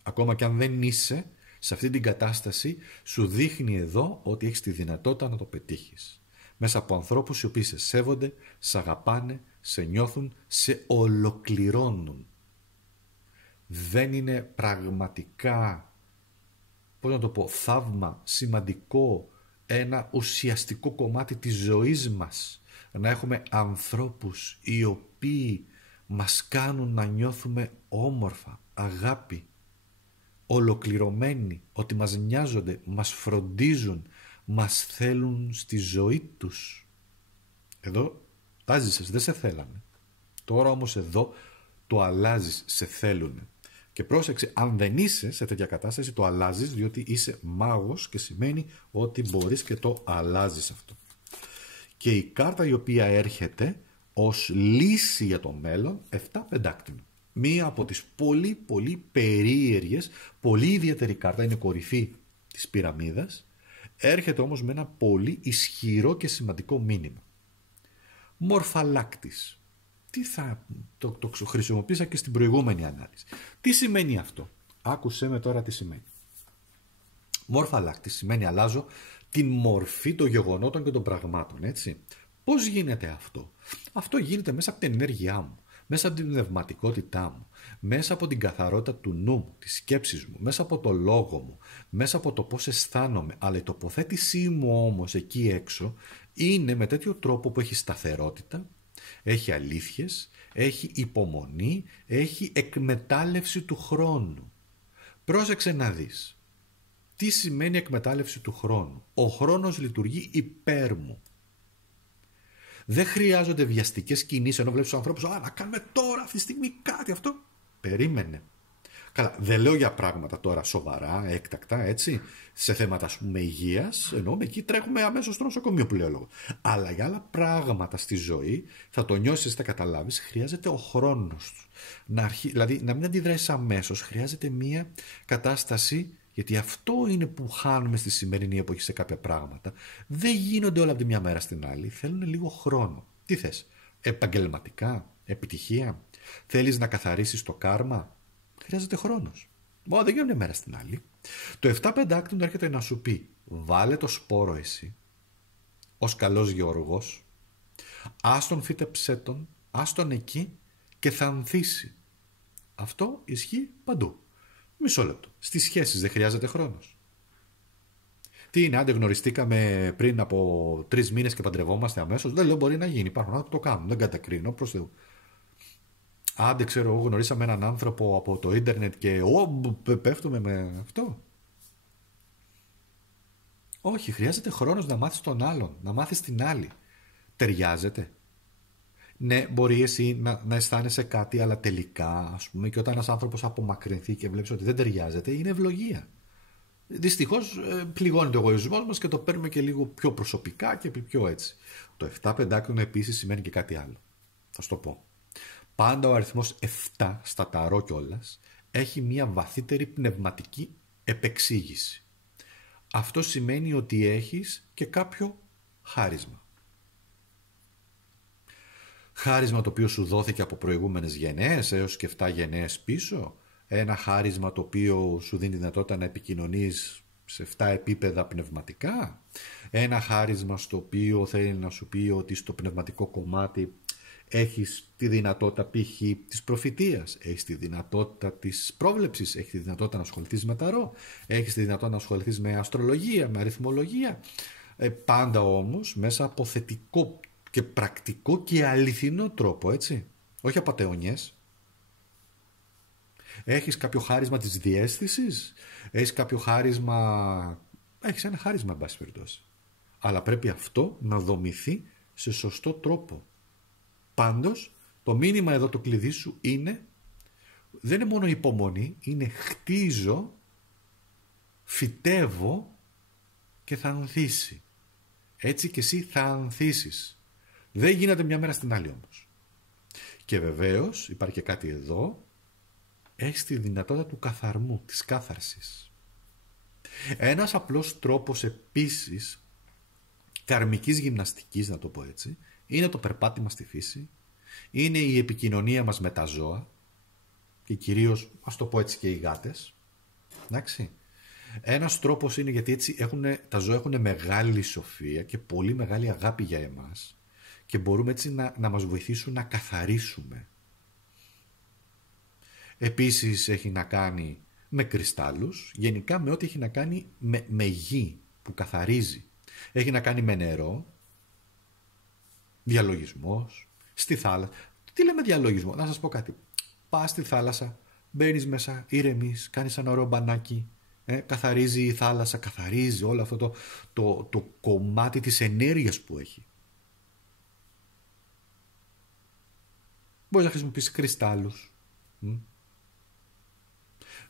Ακόμα και αν δεν είσαι σε αυτή την κατάσταση, σου δείχνει εδώ ότι έχεις τη δυνατότητα να το πετύχεις. Μέσα από ανθρώπους οι οποίοι σε σέβονται, σε αγαπάνε, σε νιώθουν, σε ολοκληρώνουν. Δεν είναι πραγματικά, πώς να το πω, θαύμα, σημαντικό, ένα ουσιαστικό κομμάτι της ζωής μας να έχουμε ανθρώπους οι οποίοι μας κάνουν να νιώθουμε όμορφα, αγάπη, ολοκληρωμένοι, ότι μας νοιάζονται, μας φροντίζουν, μας θέλουν στη ζωή τους? Εδώ σαμποτάζησες, δεν σε θέλανε. Τώρα όμως εδώ το αλλάζεις, σε θέλουνε. Και πρόσεξε, αν δεν είσαι σε τέτοια κατάσταση, το αλλάζεις, διότι είσαι μάγος και σημαίνει ότι μπορείς και το αλλάζεις αυτό. Και η κάρτα η οποία έρχεται ως λύση για το μέλλον, 7 πεντάκτηνο. Μία από τις πολύ πολύ περίεργες, πολύ ιδιαίτερη κάρτα, είναι κορυφή της πυραμίδας, έρχεται όμως με ένα πολύ ισχυρό και σημαντικό μήνυμα. Μορφαλάκτης. Τι θα το χρησιμοποίησα και στην προηγούμενη ανάλυση. Τι σημαίνει αυτό? Άκουσέ με τώρα τι σημαίνει. Μορφαλάκτης σημαίνει αλλάζω την μορφή των γεγονότων και των πραγμάτων, έτσι. Πώς γίνεται αυτό? Αυτό γίνεται μέσα από την ενέργειά μου, μέσα από την πνευματικότητά μου, μέσα από την καθαρότητα του νου μου, της σκέψης μου, μέσα από το λόγο μου, μέσα από το πώς αισθάνομαι. Αλλά η τοποθέτησή μου όμως εκεί έξω είναι με τέτοιο τρόπο που έχει σταθερότητα, έχει αλήθειες, έχει υπομονή, έχει εκμετάλλευση του χρόνου. Πρόσεξε να δεις. Τι σημαίνει εκμετάλλευση του χρόνου? Ο χρόνος λειτουργεί υπέρ μου. Δεν χρειάζονται βιαστικές κινήσεις, ενώ βλέπεις τους ανθρώπους, να κάνουμε τώρα αυτή τη στιγμή κάτι αυτό. Περίμενε. Καλά, δεν λέω για πράγματα τώρα σοβαρά, έκτακτα, έτσι, σε θέματα ας πούμε υγείας, ενώ εκεί τρέχουμε αμέσως στο νοσοκομείο που λέω λόγο. Αλλά για άλλα πράγματα στη ζωή, θα το νιώσεις, θα καταλάβεις, χρειάζεται ο χρόνος του. Δηλαδή να μην αντιδράσεις αμέσως, χρειάζεται μια κατάσταση. Γιατί αυτό είναι που χάνουμε στη σημερινή εποχή σε κάποια πράγματα. Δεν γίνονται όλα από τη μια μέρα στην άλλη. Θέλουν λίγο χρόνο. Τι θες? Επαγγελματικά? Επιτυχία? Θέλεις να καθαρίσεις το κάρμα? Χρειάζεται χρόνος. Δεν γίνονται μέρα στην άλλη. Το 7 πεντάκτηνο έρχεται να σου πει: βάλε το σπόρο εσύ, ως καλός γεωργός, άστον φύτεψέ τον, άστον εκεί και θα ανθίσει. Αυτό ισχύει παντού. Μισό λεπτό. Στις σχέσεις δεν χρειάζεται χρόνος? Τι είναι, άντε γνωριστήκαμε πριν από 3 μήνες και παντρευόμαστε αμέσως? Δεν λέω, μπορεί να γίνει. Υπάρχουν άνθρωποι που το κάνουν. Δεν κατακρίνω, προς Θεού. Άντε, ξέρω εγώ, γνωρίσαμε έναν άνθρωπο από το ίντερνετ και πέφτουμε με αυτό. Όχι, χρειάζεται χρόνος να μάθεις τον άλλον, να μάθεις την άλλη. Ταιριάζεται? Ναι, μπορεί εσύ να αισθάνεσαι κάτι, αλλά τελικά, ας πούμε, και όταν ένας άνθρωπος απομακρυνθεί και βλέπεις ότι δεν ταιριάζεται, είναι ευλογία. Δυστυχώς πληγώνει το εγωισμός μας και το παίρνουμε και λίγο πιο προσωπικά και πιο έτσι. Το 7 πεντάκτηνο επίσης σημαίνει και κάτι άλλο. Θα σου το πω. Πάντα ο αριθμός 7 στα ταρό κιόλας έχει μια βαθύτερη πνευματική επεξήγηση. Αυτό σημαίνει ότι έχεις και κάποιο χάρισμα. Χάρισμα το οποίο σου δόθηκε από προηγούμενες γενναίες έως και 7 γενναίες πίσω. Ένα χάρισμα το οποίο σου δίνει τη δυνατότητα να επικοινωνείς σε 7 επίπεδα πνευματικά. Ένα χάρισμα στο οποίο θέλει να σου πει ότι στο πνευματικό κομμάτι έχεις τη δυνατότητα π.χ. της προφητείας, έχεις τη δυνατότητα της πρόβλεψης, έχεις τη δυνατότητα να ασχοληθείς με ταρό, έχεις τη δυνατότητα να ασχοληθείς με αστρολογία, με αριθμολογία. Πάντα όμως μέσα από θετικό και πρακτικό και αληθινό τρόπο, έτσι. Όχι απατεωνιές. Έχεις κάποιο χάρισμα της διαίσθησης, έχεις κάποιο χάρισμα... Έχεις ένα χάρισμα, εν πάση περιπτώσει. Αλλά πρέπει αυτό να δομηθεί σε σωστό τρόπο. Πάντως, το μήνυμα εδώ, το κλειδί σου είναι, δεν είναι μόνο υπομονή, είναι χτίζω, φυτεύω και θα ανθίσει. Έτσι και εσύ θα ανθίσεις. Δεν γίνεται μια μέρα στην άλλη όμως. Και βεβαίως υπάρχει και κάτι εδώ, έχεις τη δυνατότητα του καθαρμού, της κάθαρσης. Ένας απλός τρόπος επίσης καρμικής γυμναστικής, να το πω έτσι, είναι το περπάτημα στη φύση, είναι η επικοινωνία μας με τα ζώα και κυρίως, ας το πω έτσι, και οι γάτες. Εντάξει. Ένας τρόπος είναι γιατί έτσι τα ζώα έχουν μεγάλη σοφία και πολύ μεγάλη αγάπη για εμάς και μπορούμε έτσι να μας βοηθήσουν να καθαρίσουμε. Επίσης έχει να κάνει με κρυστάλλους, γενικά με ό,τι έχει να κάνει με γη που καθαρίζει. Έχει να κάνει με νερό, διαλογισμός, στη θάλασσα. Τι λέμε διαλογισμό? Να σας πω κάτι. Πας στη θάλασσα, μπαίνεις μέσα, ήρεμης, κάνεις ένα ωραίο μπανάκι, καθαρίζει η θάλασσα, καθαρίζει όλο αυτό το κομμάτι της ενέργειας που έχει. Μπορείς να χρησιμοποιήσεις κρυστάλλους.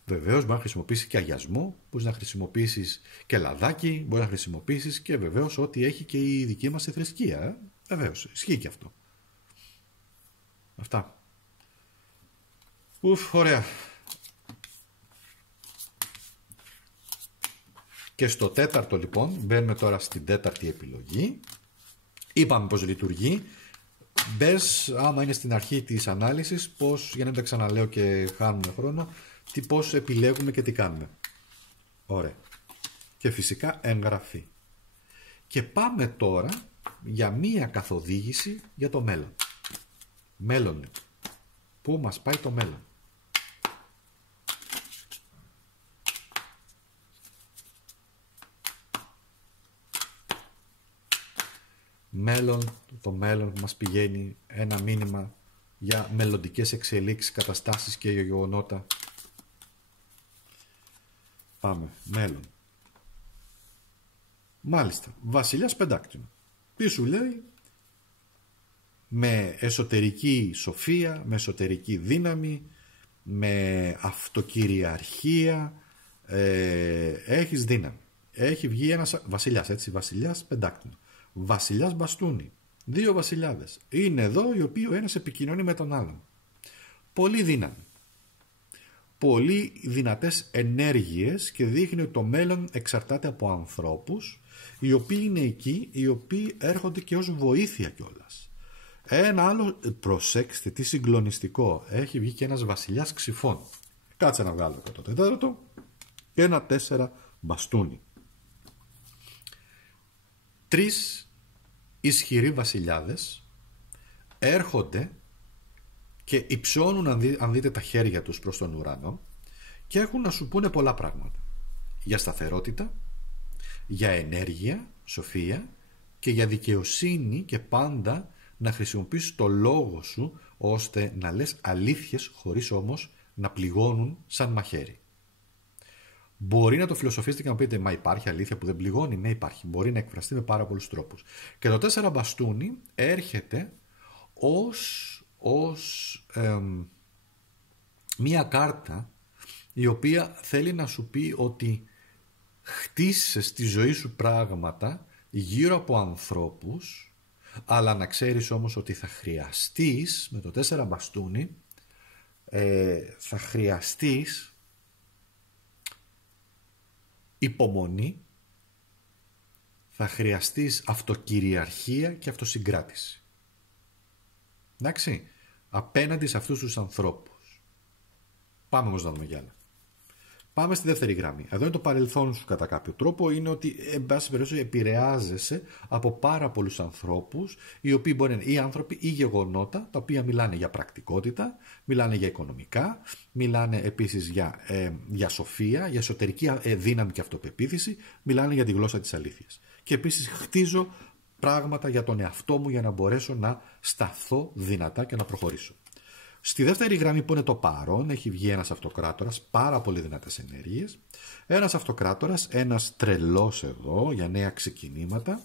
Βεβαίως μπορείς να χρησιμοποιήσεις και αγιασμό, μπορείς να χρησιμοποιήσεις και λαδάκι, μπορείς να χρησιμοποιήσεις και βεβαίως ό,τι έχει και η δική μας η θρησκεία. Βεβαίως, ισχύει και αυτό. Αυτά. Ωραία. Και στο τέταρτο λοιπόν, μπαίνουμε τώρα στην τέταρτη επιλογή. Είπαμε πώς λειτουργεί. Μπες, άμα είναι στην αρχή της ανάλυσης, πώς, για να μην τα ξαναλέω και χάνουμε χρόνο, πώς επιλέγουμε και τι κάνουμε. Ωραία. Και φυσικά εγγραφή. Και πάμε τώρα για μία καθοδήγηση για το μέλλον. Μέλλον. Πού μας πάει το μέλλον. Μέλλον, το μέλλον μας πηγαίνει ένα μήνυμα για μελλοντικές εξελίξεις, καταστάσεις και γεγονότα. Πάμε, μέλλον. Μάλιστα, Βασιλιάς Πεντάκτηνο. Τι σου λέει? Με εσωτερική σοφία, με εσωτερική δύναμη, με αυτοκυριαρχία, έχεις δύναμη. Έχει βγει ένας βασιλιάς, έτσι, Βασιλιάς Πεντάκτηνο. Βασιλιάς Μπαστούνι. 2 βασιλιάδες. Είναι εδώ οι οποίοι ο ένας επικοινωνεί με τον άλλον. Πολύ δύναμη. Πολύ δυνατές ενέργειες και δείχνει ότι το μέλλον εξαρτάται από ανθρώπους οι οποίοι είναι εκεί, οι οποίοι έρχονται και ως βοήθεια κιόλας. Ένα άλλο, προσέξτε τι συγκλονιστικό, έχει βγει και ένας βασιλιάς Ξυφών. Κάτσε να βγάλω το τέταρτο και ένα 4 μπαστούνι. 3 ισχυροί βασιλιάδες έρχονται και υψώνουν, αν δείτε τα χέρια τους προς τον ουρανό, και έχουν να σου πούνε πολλά πράγματα. Για σταθερότητα, για ενέργεια, σοφία και για δικαιοσύνη, και πάντα να χρησιμοποιήσεις το λόγο σου ώστε να λες αλήθειες χωρίς όμως να πληγώνουν σαν μαχαίρι. Μπορεί να το φιλοσοφήσετε και να πείτε, μα υπάρχει αλήθεια που δεν πληγώνει? Ναι, υπάρχει. Μπορεί να εκφραστεί με πάρα πολλούς τρόπους. Και το 4 μπαστούνι έρχεται ως μία κάρτα η οποία θέλει να σου πει ότι χτίσες στη ζωή σου πράγματα γύρω από ανθρώπους, αλλά να ξέρεις όμως ότι θα χρειαστείς, με το 4 μπαστούνι, θα χρειαστείς υπομονή, θα χρειαστείς αυτοκυριαρχία και αυτοσυγκράτηση. Εντάξει, απέναντι σε αυτούς τους ανθρώπους. Πάμε όμως να δούμε κι άλλα. Πάμε στη δεύτερη γραμμή. Εδώ είναι το παρελθόν σου κατά κάποιο τρόπο. Είναι ότι, εν πάση περιπτώσει, επηρεάζεσαι από πάρα πολλούς ανθρώπους, οι οποίοι μπορεί να είναι ή άνθρωποι ή γεγονότα, τα οποία μιλάνε για πρακτικότητα, μιλάνε για οικονομικά, μιλάνε επίσης για σοφία, για εσωτερική δύναμη και αυτοπεποίθηση, μιλάνε για τη γλώσσα της αλήθειας. Και επίσης χτίζω πράγματα για τον εαυτό μου για να μπορέσω να σταθώ δυνατά και να προχωρήσω. Στη δεύτερη γραμμή που είναι το παρόν έχει βγει ένας αυτοκράτορας, πάρα πολύ δυνατές ενέργειες. Ένας αυτοκράτορας, ένας τρελός εδώ για νέα ξεκινήματα,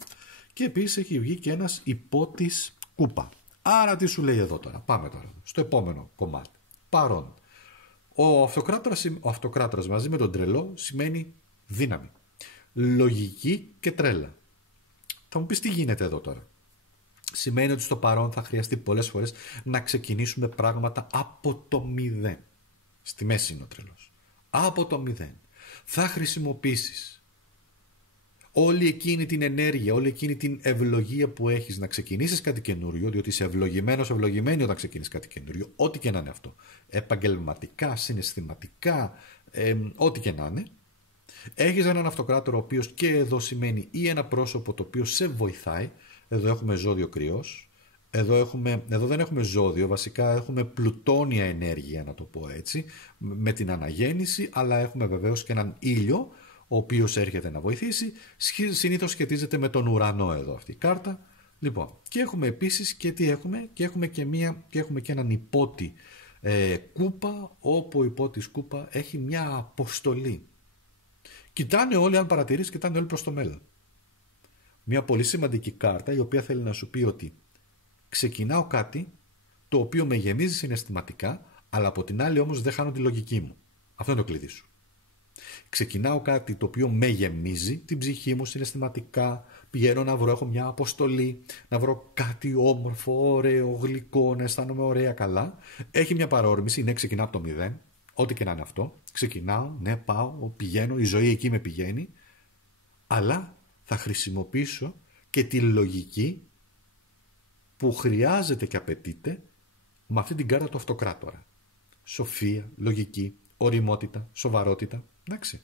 και επίσης έχει βγει και ένας υπότης κούπα. Άρα τι σου λέει εδώ τώρα? Πάμε τώρα στο επόμενο κομμάτι. Παρόν. Ο αυτοκράτορας μαζί με τον τρελό σημαίνει δύναμη, λογική και τρέλα. Θα μου πεις τι γίνεται εδώ τώρα? Σημαίνει ότι στο παρόν θα χρειαστεί πολλές φορές να ξεκινήσουμε πράγματα από το μηδέν. Στη μέση είναι ο τρελός. Από το μηδέν. Θα χρησιμοποιήσεις όλη εκείνη την ενέργεια, όλη εκείνη την ευλογία που έχεις να ξεκινήσεις κάτι καινούριο, διότι είσαι ευλογημένη όταν ξεκινήσεις κάτι καινούριο, ό,τι και να είναι αυτό. Επαγγελματικά, συναισθηματικά, ό,τι και να είναι. Έχεις έναν αυτοκράτορα ο οποίος και εδώ σημαίνει ή ένα πρόσωπο το οποίο σε βοηθάει. Εδώ έχουμε ζώδιο κρυός, εδώ δεν έχουμε ζώδιο, βασικά έχουμε πλουτόνια ενέργεια, να το πω έτσι, με την αναγέννηση, αλλά έχουμε βεβαίως και έναν ήλιο, ο οποίος έρχεται να βοηθήσει, συνήθως σχετίζεται με τον ουρανό εδώ αυτή η κάρτα. Λοιπόν, και έχουμε επίσης και τι έχουμε, και έχουμε και έναν υπότη κούπα, όπου ο υπότης κούπα έχει μια αποστολή. Κοιτάνε όλοι, αν παρατηρείς, κοιτάνε όλοι προς το μέλλον. Μια πολύ σημαντική κάρτα η οποία θέλει να σου πει ότι ξεκινάω κάτι το το οποίο με γεμίζει συναισθηματικά, αλλά από την άλλη όμως δεν χάνω τη λογική μου. Αυτό είναι το κλειδί σου. Ξεκινάω κάτι το οποίο με γεμίζει την ψυχή μου συναισθηματικά, πηγαίνω να βρω, έχω μια αποστολή, να βρω κάτι όμορφο, ωραίο, γλυκό, να αισθάνομαι ωραία, καλά. Έχει μια παρόρμηση, ναι, ξεκινάω από το 0, ό,τι και να είναι αυτό. Ξεκινάω, ναι, πάω, πηγαίνω, η ζωή εκεί με πηγαίνει, αλλά θα χρησιμοποιήσω και τη λογική που χρειάζεται και απαιτείται με αυτή την κάρτα του αυτοκράτορα. Σοφία, λογική, ωριμότητα, σοβαρότητα. Εντάξει.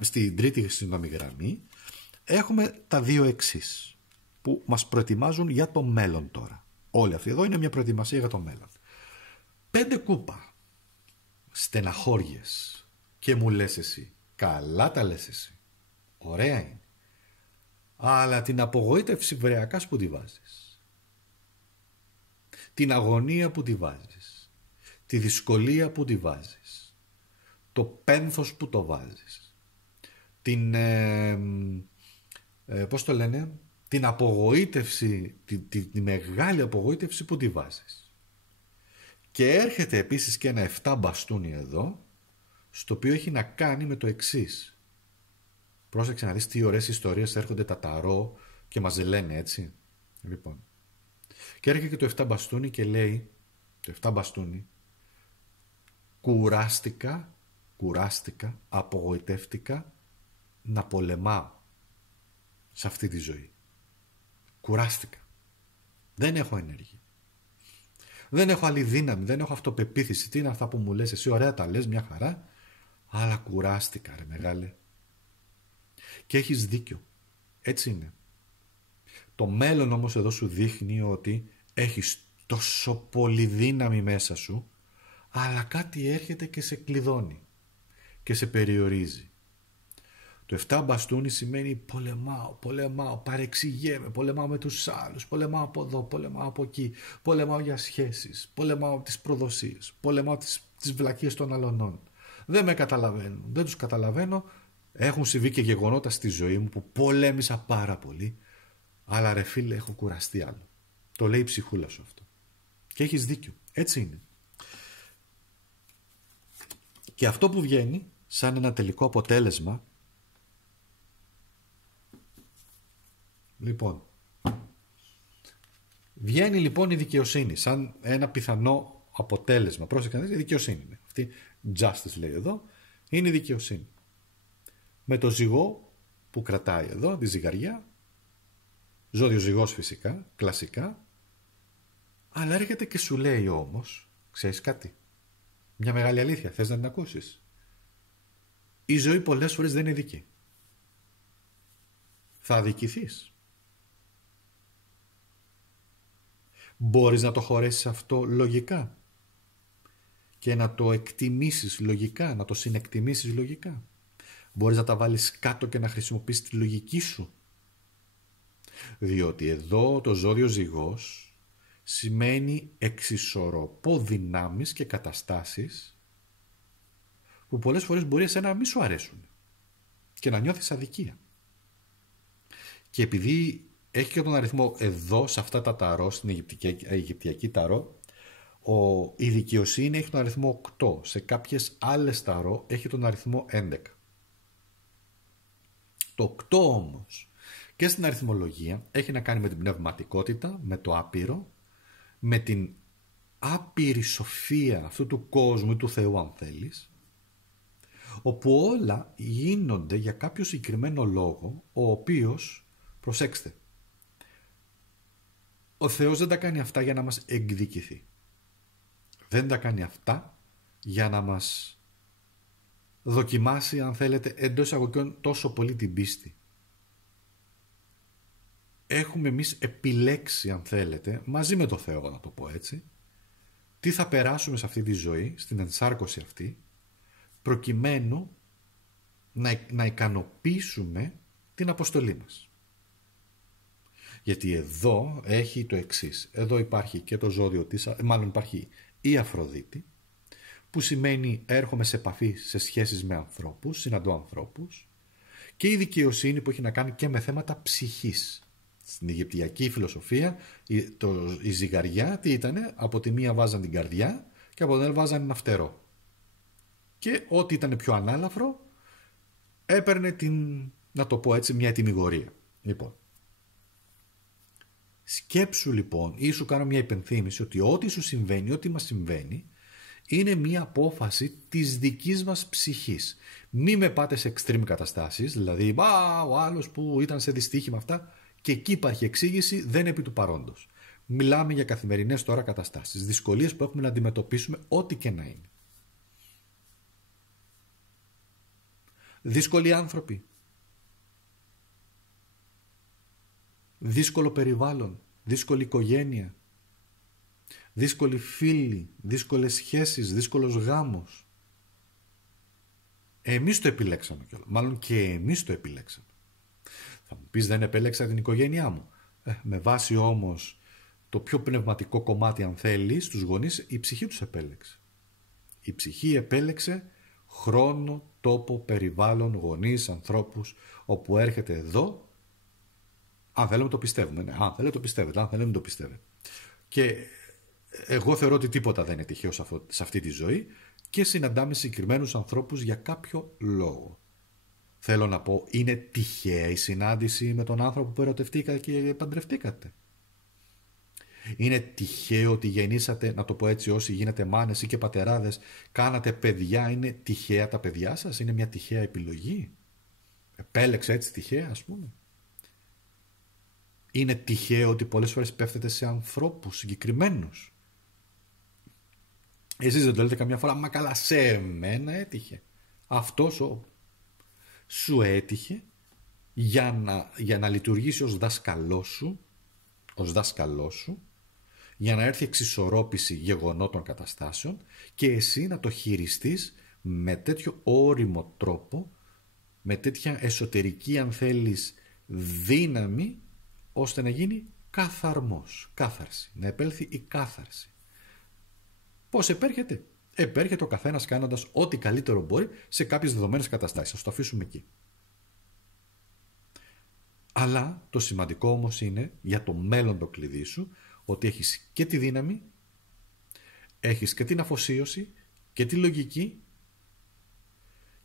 Στην τρίτη γραμμή έχουμε τα δύο εξής που μας προετοιμάζουν για το μέλλον τώρα. Όλη αυτή εδώ είναι μια προετοιμασία για το μέλλον. 5 κούπα. Στεναχώριες. Και μου λες εσύ, καλά τα λες εσύ. Ωραία είναι. Αλλά την απογοήτευση βρεακάς που τη βάζεις. Την αγωνία που τη βάζεις. Τη δυσκολία που τη βάζεις. Το πένθος που το βάζεις. Πώς το λένε, την απογοήτευση, τη μεγάλη απογοήτευση που τη βάζεις. Και έρχεται επίσης και ένα 7 μπαστούνι εδώ, στο οποίο έχει να κάνει με το εξής. Πρόσεξε να δεις τι ωραίες ιστορίες έρχονται τα ταρό και μας λένε, έτσι. Λοιπόν. Και έρχεται και το 7 μπαστούνι και λέει, το 7 μπαστούνι, κουράστηκα, απογοητεύτηκα να πολεμάω σε αυτή τη ζωή. Κουράστηκα. Δεν έχω ενέργεια. Δεν έχω άλλη δύναμη, δεν έχω αυτοπεποίθηση. Τι είναι αυτά που μου λες εσύ, ωραία τα λες, μια χαρά, αλλά κουράστηκα ρε μεγάλε. Και έχεις δίκιο. Έτσι είναι. Το μέλλον όμως εδώ σου δείχνει ότι έχεις τόσο πολύ δύναμη μέσα σου, αλλά κάτι έρχεται και σε κλειδώνει και σε περιορίζει. Το 7 μπαστούνι σημαίνει πολεμάω, παρεξηγέμαι, πολεμάω με τους άλλους, πολεμάω από εδώ, πολεμάω από εκεί, πολεμάω για σχέσεις, πολεμάω τις προδοσίες, πολεμάω τις βλακίες των αλωνών. Δεν με καταλαβαίνουν, δεν τους καταλαβαίνω. Έχουν συμβεί και γεγονότα στη ζωή μου που πολέμησα πάρα πολύ, αλλά ρε φίλε έχω κουραστεί άλλο. Το λέει η ψυχούλα σου αυτό. Και έχεις δίκιο. Έτσι είναι. Και αυτό που βγαίνει σαν ένα τελικό αποτέλεσμα, λοιπόν, βγαίνει λοιπόν η δικαιοσύνη σαν ένα πιθανό αποτέλεσμα. Πρόσεχε να δεις, η δικαιοσύνη είναι. Αυτή justice λέει εδώ, είναι η δικαιοσύνη. Με το ζυγό που κρατάει εδώ, τη ζυγαριά, ζώδιο ζυγός φυσικά, κλασικά, αλλά έρχεται και σου λέει όμως, ξέρεις κάτι, μια μεγάλη αλήθεια, θες να την ακούσεις? Η ζωή πολλές φορές δεν είναι δική. Θα αδικηθείς. Μπορείς να το χωρέσεις αυτό λογικά και να το εκτιμήσεις λογικά, να το συνεκτιμήσεις λογικά. Μπορείς να τα βάλεις κάτω και να χρησιμοποιήσεις τη λογική σου. Διότι εδώ το ζώδιο ζυγός σημαίνει εξισορροπώ δυνάμεις και καταστάσεις που πολλές φορές μπορεί εσένα να μην σου αρέσουν και να νιώθεις αδικία. Και επειδή έχει και τον αριθμό εδώ σε αυτά τα ταρό, στην Αιγυπτιακή ταρό, η δικαιοσύνη έχει τον αριθμό 8, σε κάποιες άλλες ταρό έχει τον αριθμό 11. Το 8 όμως και στην αριθμολογία έχει να κάνει με την πνευματικότητα, με το άπειρο, με την άπειρη σοφία αυτού του κόσμου, του Θεού αν θέλεις, όπου όλα γίνονται για κάποιο συγκεκριμένο λόγο, ο οποίος, προσέξτε, ο Θεός δεν τα κάνει αυτά για να μας εκδικηθεί. Δεν τα κάνει αυτά για να μας δοκιμάσει, αν θέλετε, εντός εισαγωγικών τόσο πολύ την πίστη. Έχουμε εμείς επιλέξει, αν θέλετε, μαζί με το Θεό να το πω έτσι, τι θα περάσουμε σε αυτή τη ζωή, στην ενσάρκωση αυτή, προκειμένου να ικανοποιήσουμε την αποστολή μας. Γιατί εδώ έχει το εξής. Εδώ υπάρχει και το ζώδιο της, μάλλον υπάρχει η Αφροδίτη, που σημαίνει έρχομαι σε επαφή, σε σχέσεις με ανθρώπους, συναντώ ανθρώπους, Και η δικαιοσύνη που έχει να κάνει και με θέματα ψυχής. Στην Αιγυπτιακή φιλοσοφία η ζυγαριά τι ήτανε? Από τη μία βάζαν την καρδιά και από την άλλη βάζαν ένα φτερό. Και ό,τι ήταν πιο ανάλαφρο έπαιρνε την, να το πω έτσι, μια τιμιγορία. Λοιπόν, σκέψου λοιπόν ή σου κάνω μια υπενθύμηση ότι ό,τι σου συμβαίνει, ό,τι μας συμβαίνει είναι μια απόφαση της δικής μας ψυχής. Μη με πάτε σε extreme καταστάσεις, δηλαδή ο άλλος που ήταν σε δυστύχημα αυτά, και εκεί υπάρχει εξήγηση, δεν επί του παρόντος. Μιλάμε για καθημερινές τώρα καταστάσεις, δυσκολίες που έχουμε να αντιμετωπίσουμε ό,τι και να είναι. Δύσκολοι άνθρωποι, δύσκολο περιβάλλον, δύσκολη οικογένεια, δύσκολοι φίλοι, δύσκολες σχέσεις, δύσκολος γάμος. Εμείς το επιλέξαμε κιόλας. Μάλλον και εμείς το επιλέξαμε. Θα μου πεις, δεν επέλεξα την οικογένειά μου. Με βάση όμως το πιο πνευματικό κομμάτι, αν θέλεις, τους γονείς, η ψυχή τους επέλεξε. Η ψυχή επέλεξε χρόνο, τόπο, περιβάλλον, γονείς, ανθρώπους, όπου έρχεται εδώ. Αν θέλουμε το πιστεύουμε. Ναι. Αν θέλετε το πιστεύετε. Αν θέλετε το πιστεύετε. Και εγώ θεωρώ ότι τίποτα δεν είναι τυχαίο σε αυτή τη ζωή και συναντάμε συγκεκριμένους ανθρώπους για κάποιο λόγο. Θέλω να πω, είναι τυχαία η συνάντηση με τον άνθρωπο που ερωτευτήκατε και παντρευτήκατε? Είναι τυχαίο ότι γεννήσατε, να το πω έτσι, όσοι γίνετε μάνες ή και πατεράδες, κάνατε παιδιά? Είναι τυχαία τα παιδιά σας? Είναι μια τυχαία επιλογή? Επέλεξε έτσι τυχαία, ας πούμε? Είναι τυχαίο ότι πολλές φορές πέφτετε σε ανθρώπους συγκεκριμένους? Εσείς δεν το λέτε καμιά φορά? Μα καλά, σε μένα έτυχε. Αυτός σου έτυχε για να λειτουργήσει ως δάσκαλός σου, για να έρθει εξισορρόπηση γεγονότων καταστάσεων και εσύ να το χειριστείς με τέτοιο όριμο τρόπο, με τέτοια εσωτερική, αν θέλεις, δύναμη, ώστε να γίνει κάθαρση, να επέλθει η κάθαρση. Πώς επέρχεται? Επέρχεται ο καθένας κάνοντας ό,τι καλύτερο μπορεί σε κάποιες δεδομένες καταστάσεις. Ας το αφήσουμε εκεί. Αλλά το σημαντικό όμως είναι για το μέλλον το κλειδί σου, ότι έχεις και τη δύναμη, έχεις και την αφοσίωση και τη λογική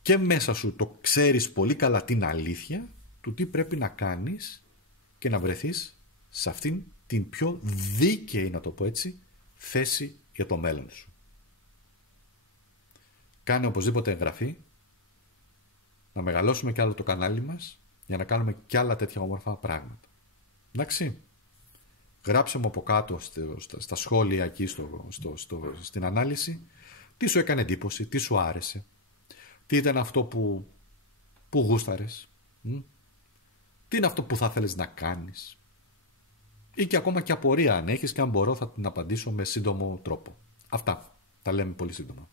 και μέσα σου το ξέρεις πολύ καλά την αλήθεια του τι πρέπει να κάνεις και να βρεθείς σε αυτήν την πιο δίκαιη, να το πω έτσι, θέση για το μέλλον σου. Κάνε οπωσδήποτε εγγραφή, να μεγαλώσουμε κι άλλο το κανάλι μας για να κάνουμε κι άλλα τέτοια όμορφα πράγματα. Εντάξει. Γράψε μου από κάτω στα σχόλια εκεί στην ανάλυση τι σου έκανε εντύπωση, τι σου άρεσε, τι ήταν αυτό που γούσταρες, τι είναι αυτό που θα θέλεις να κάνεις ή και ακόμα και απορία αν έχεις, και αν μπορώ θα την απαντήσω με σύντομο τρόπο. Αυτά τα λέμε πολύ σύντομα.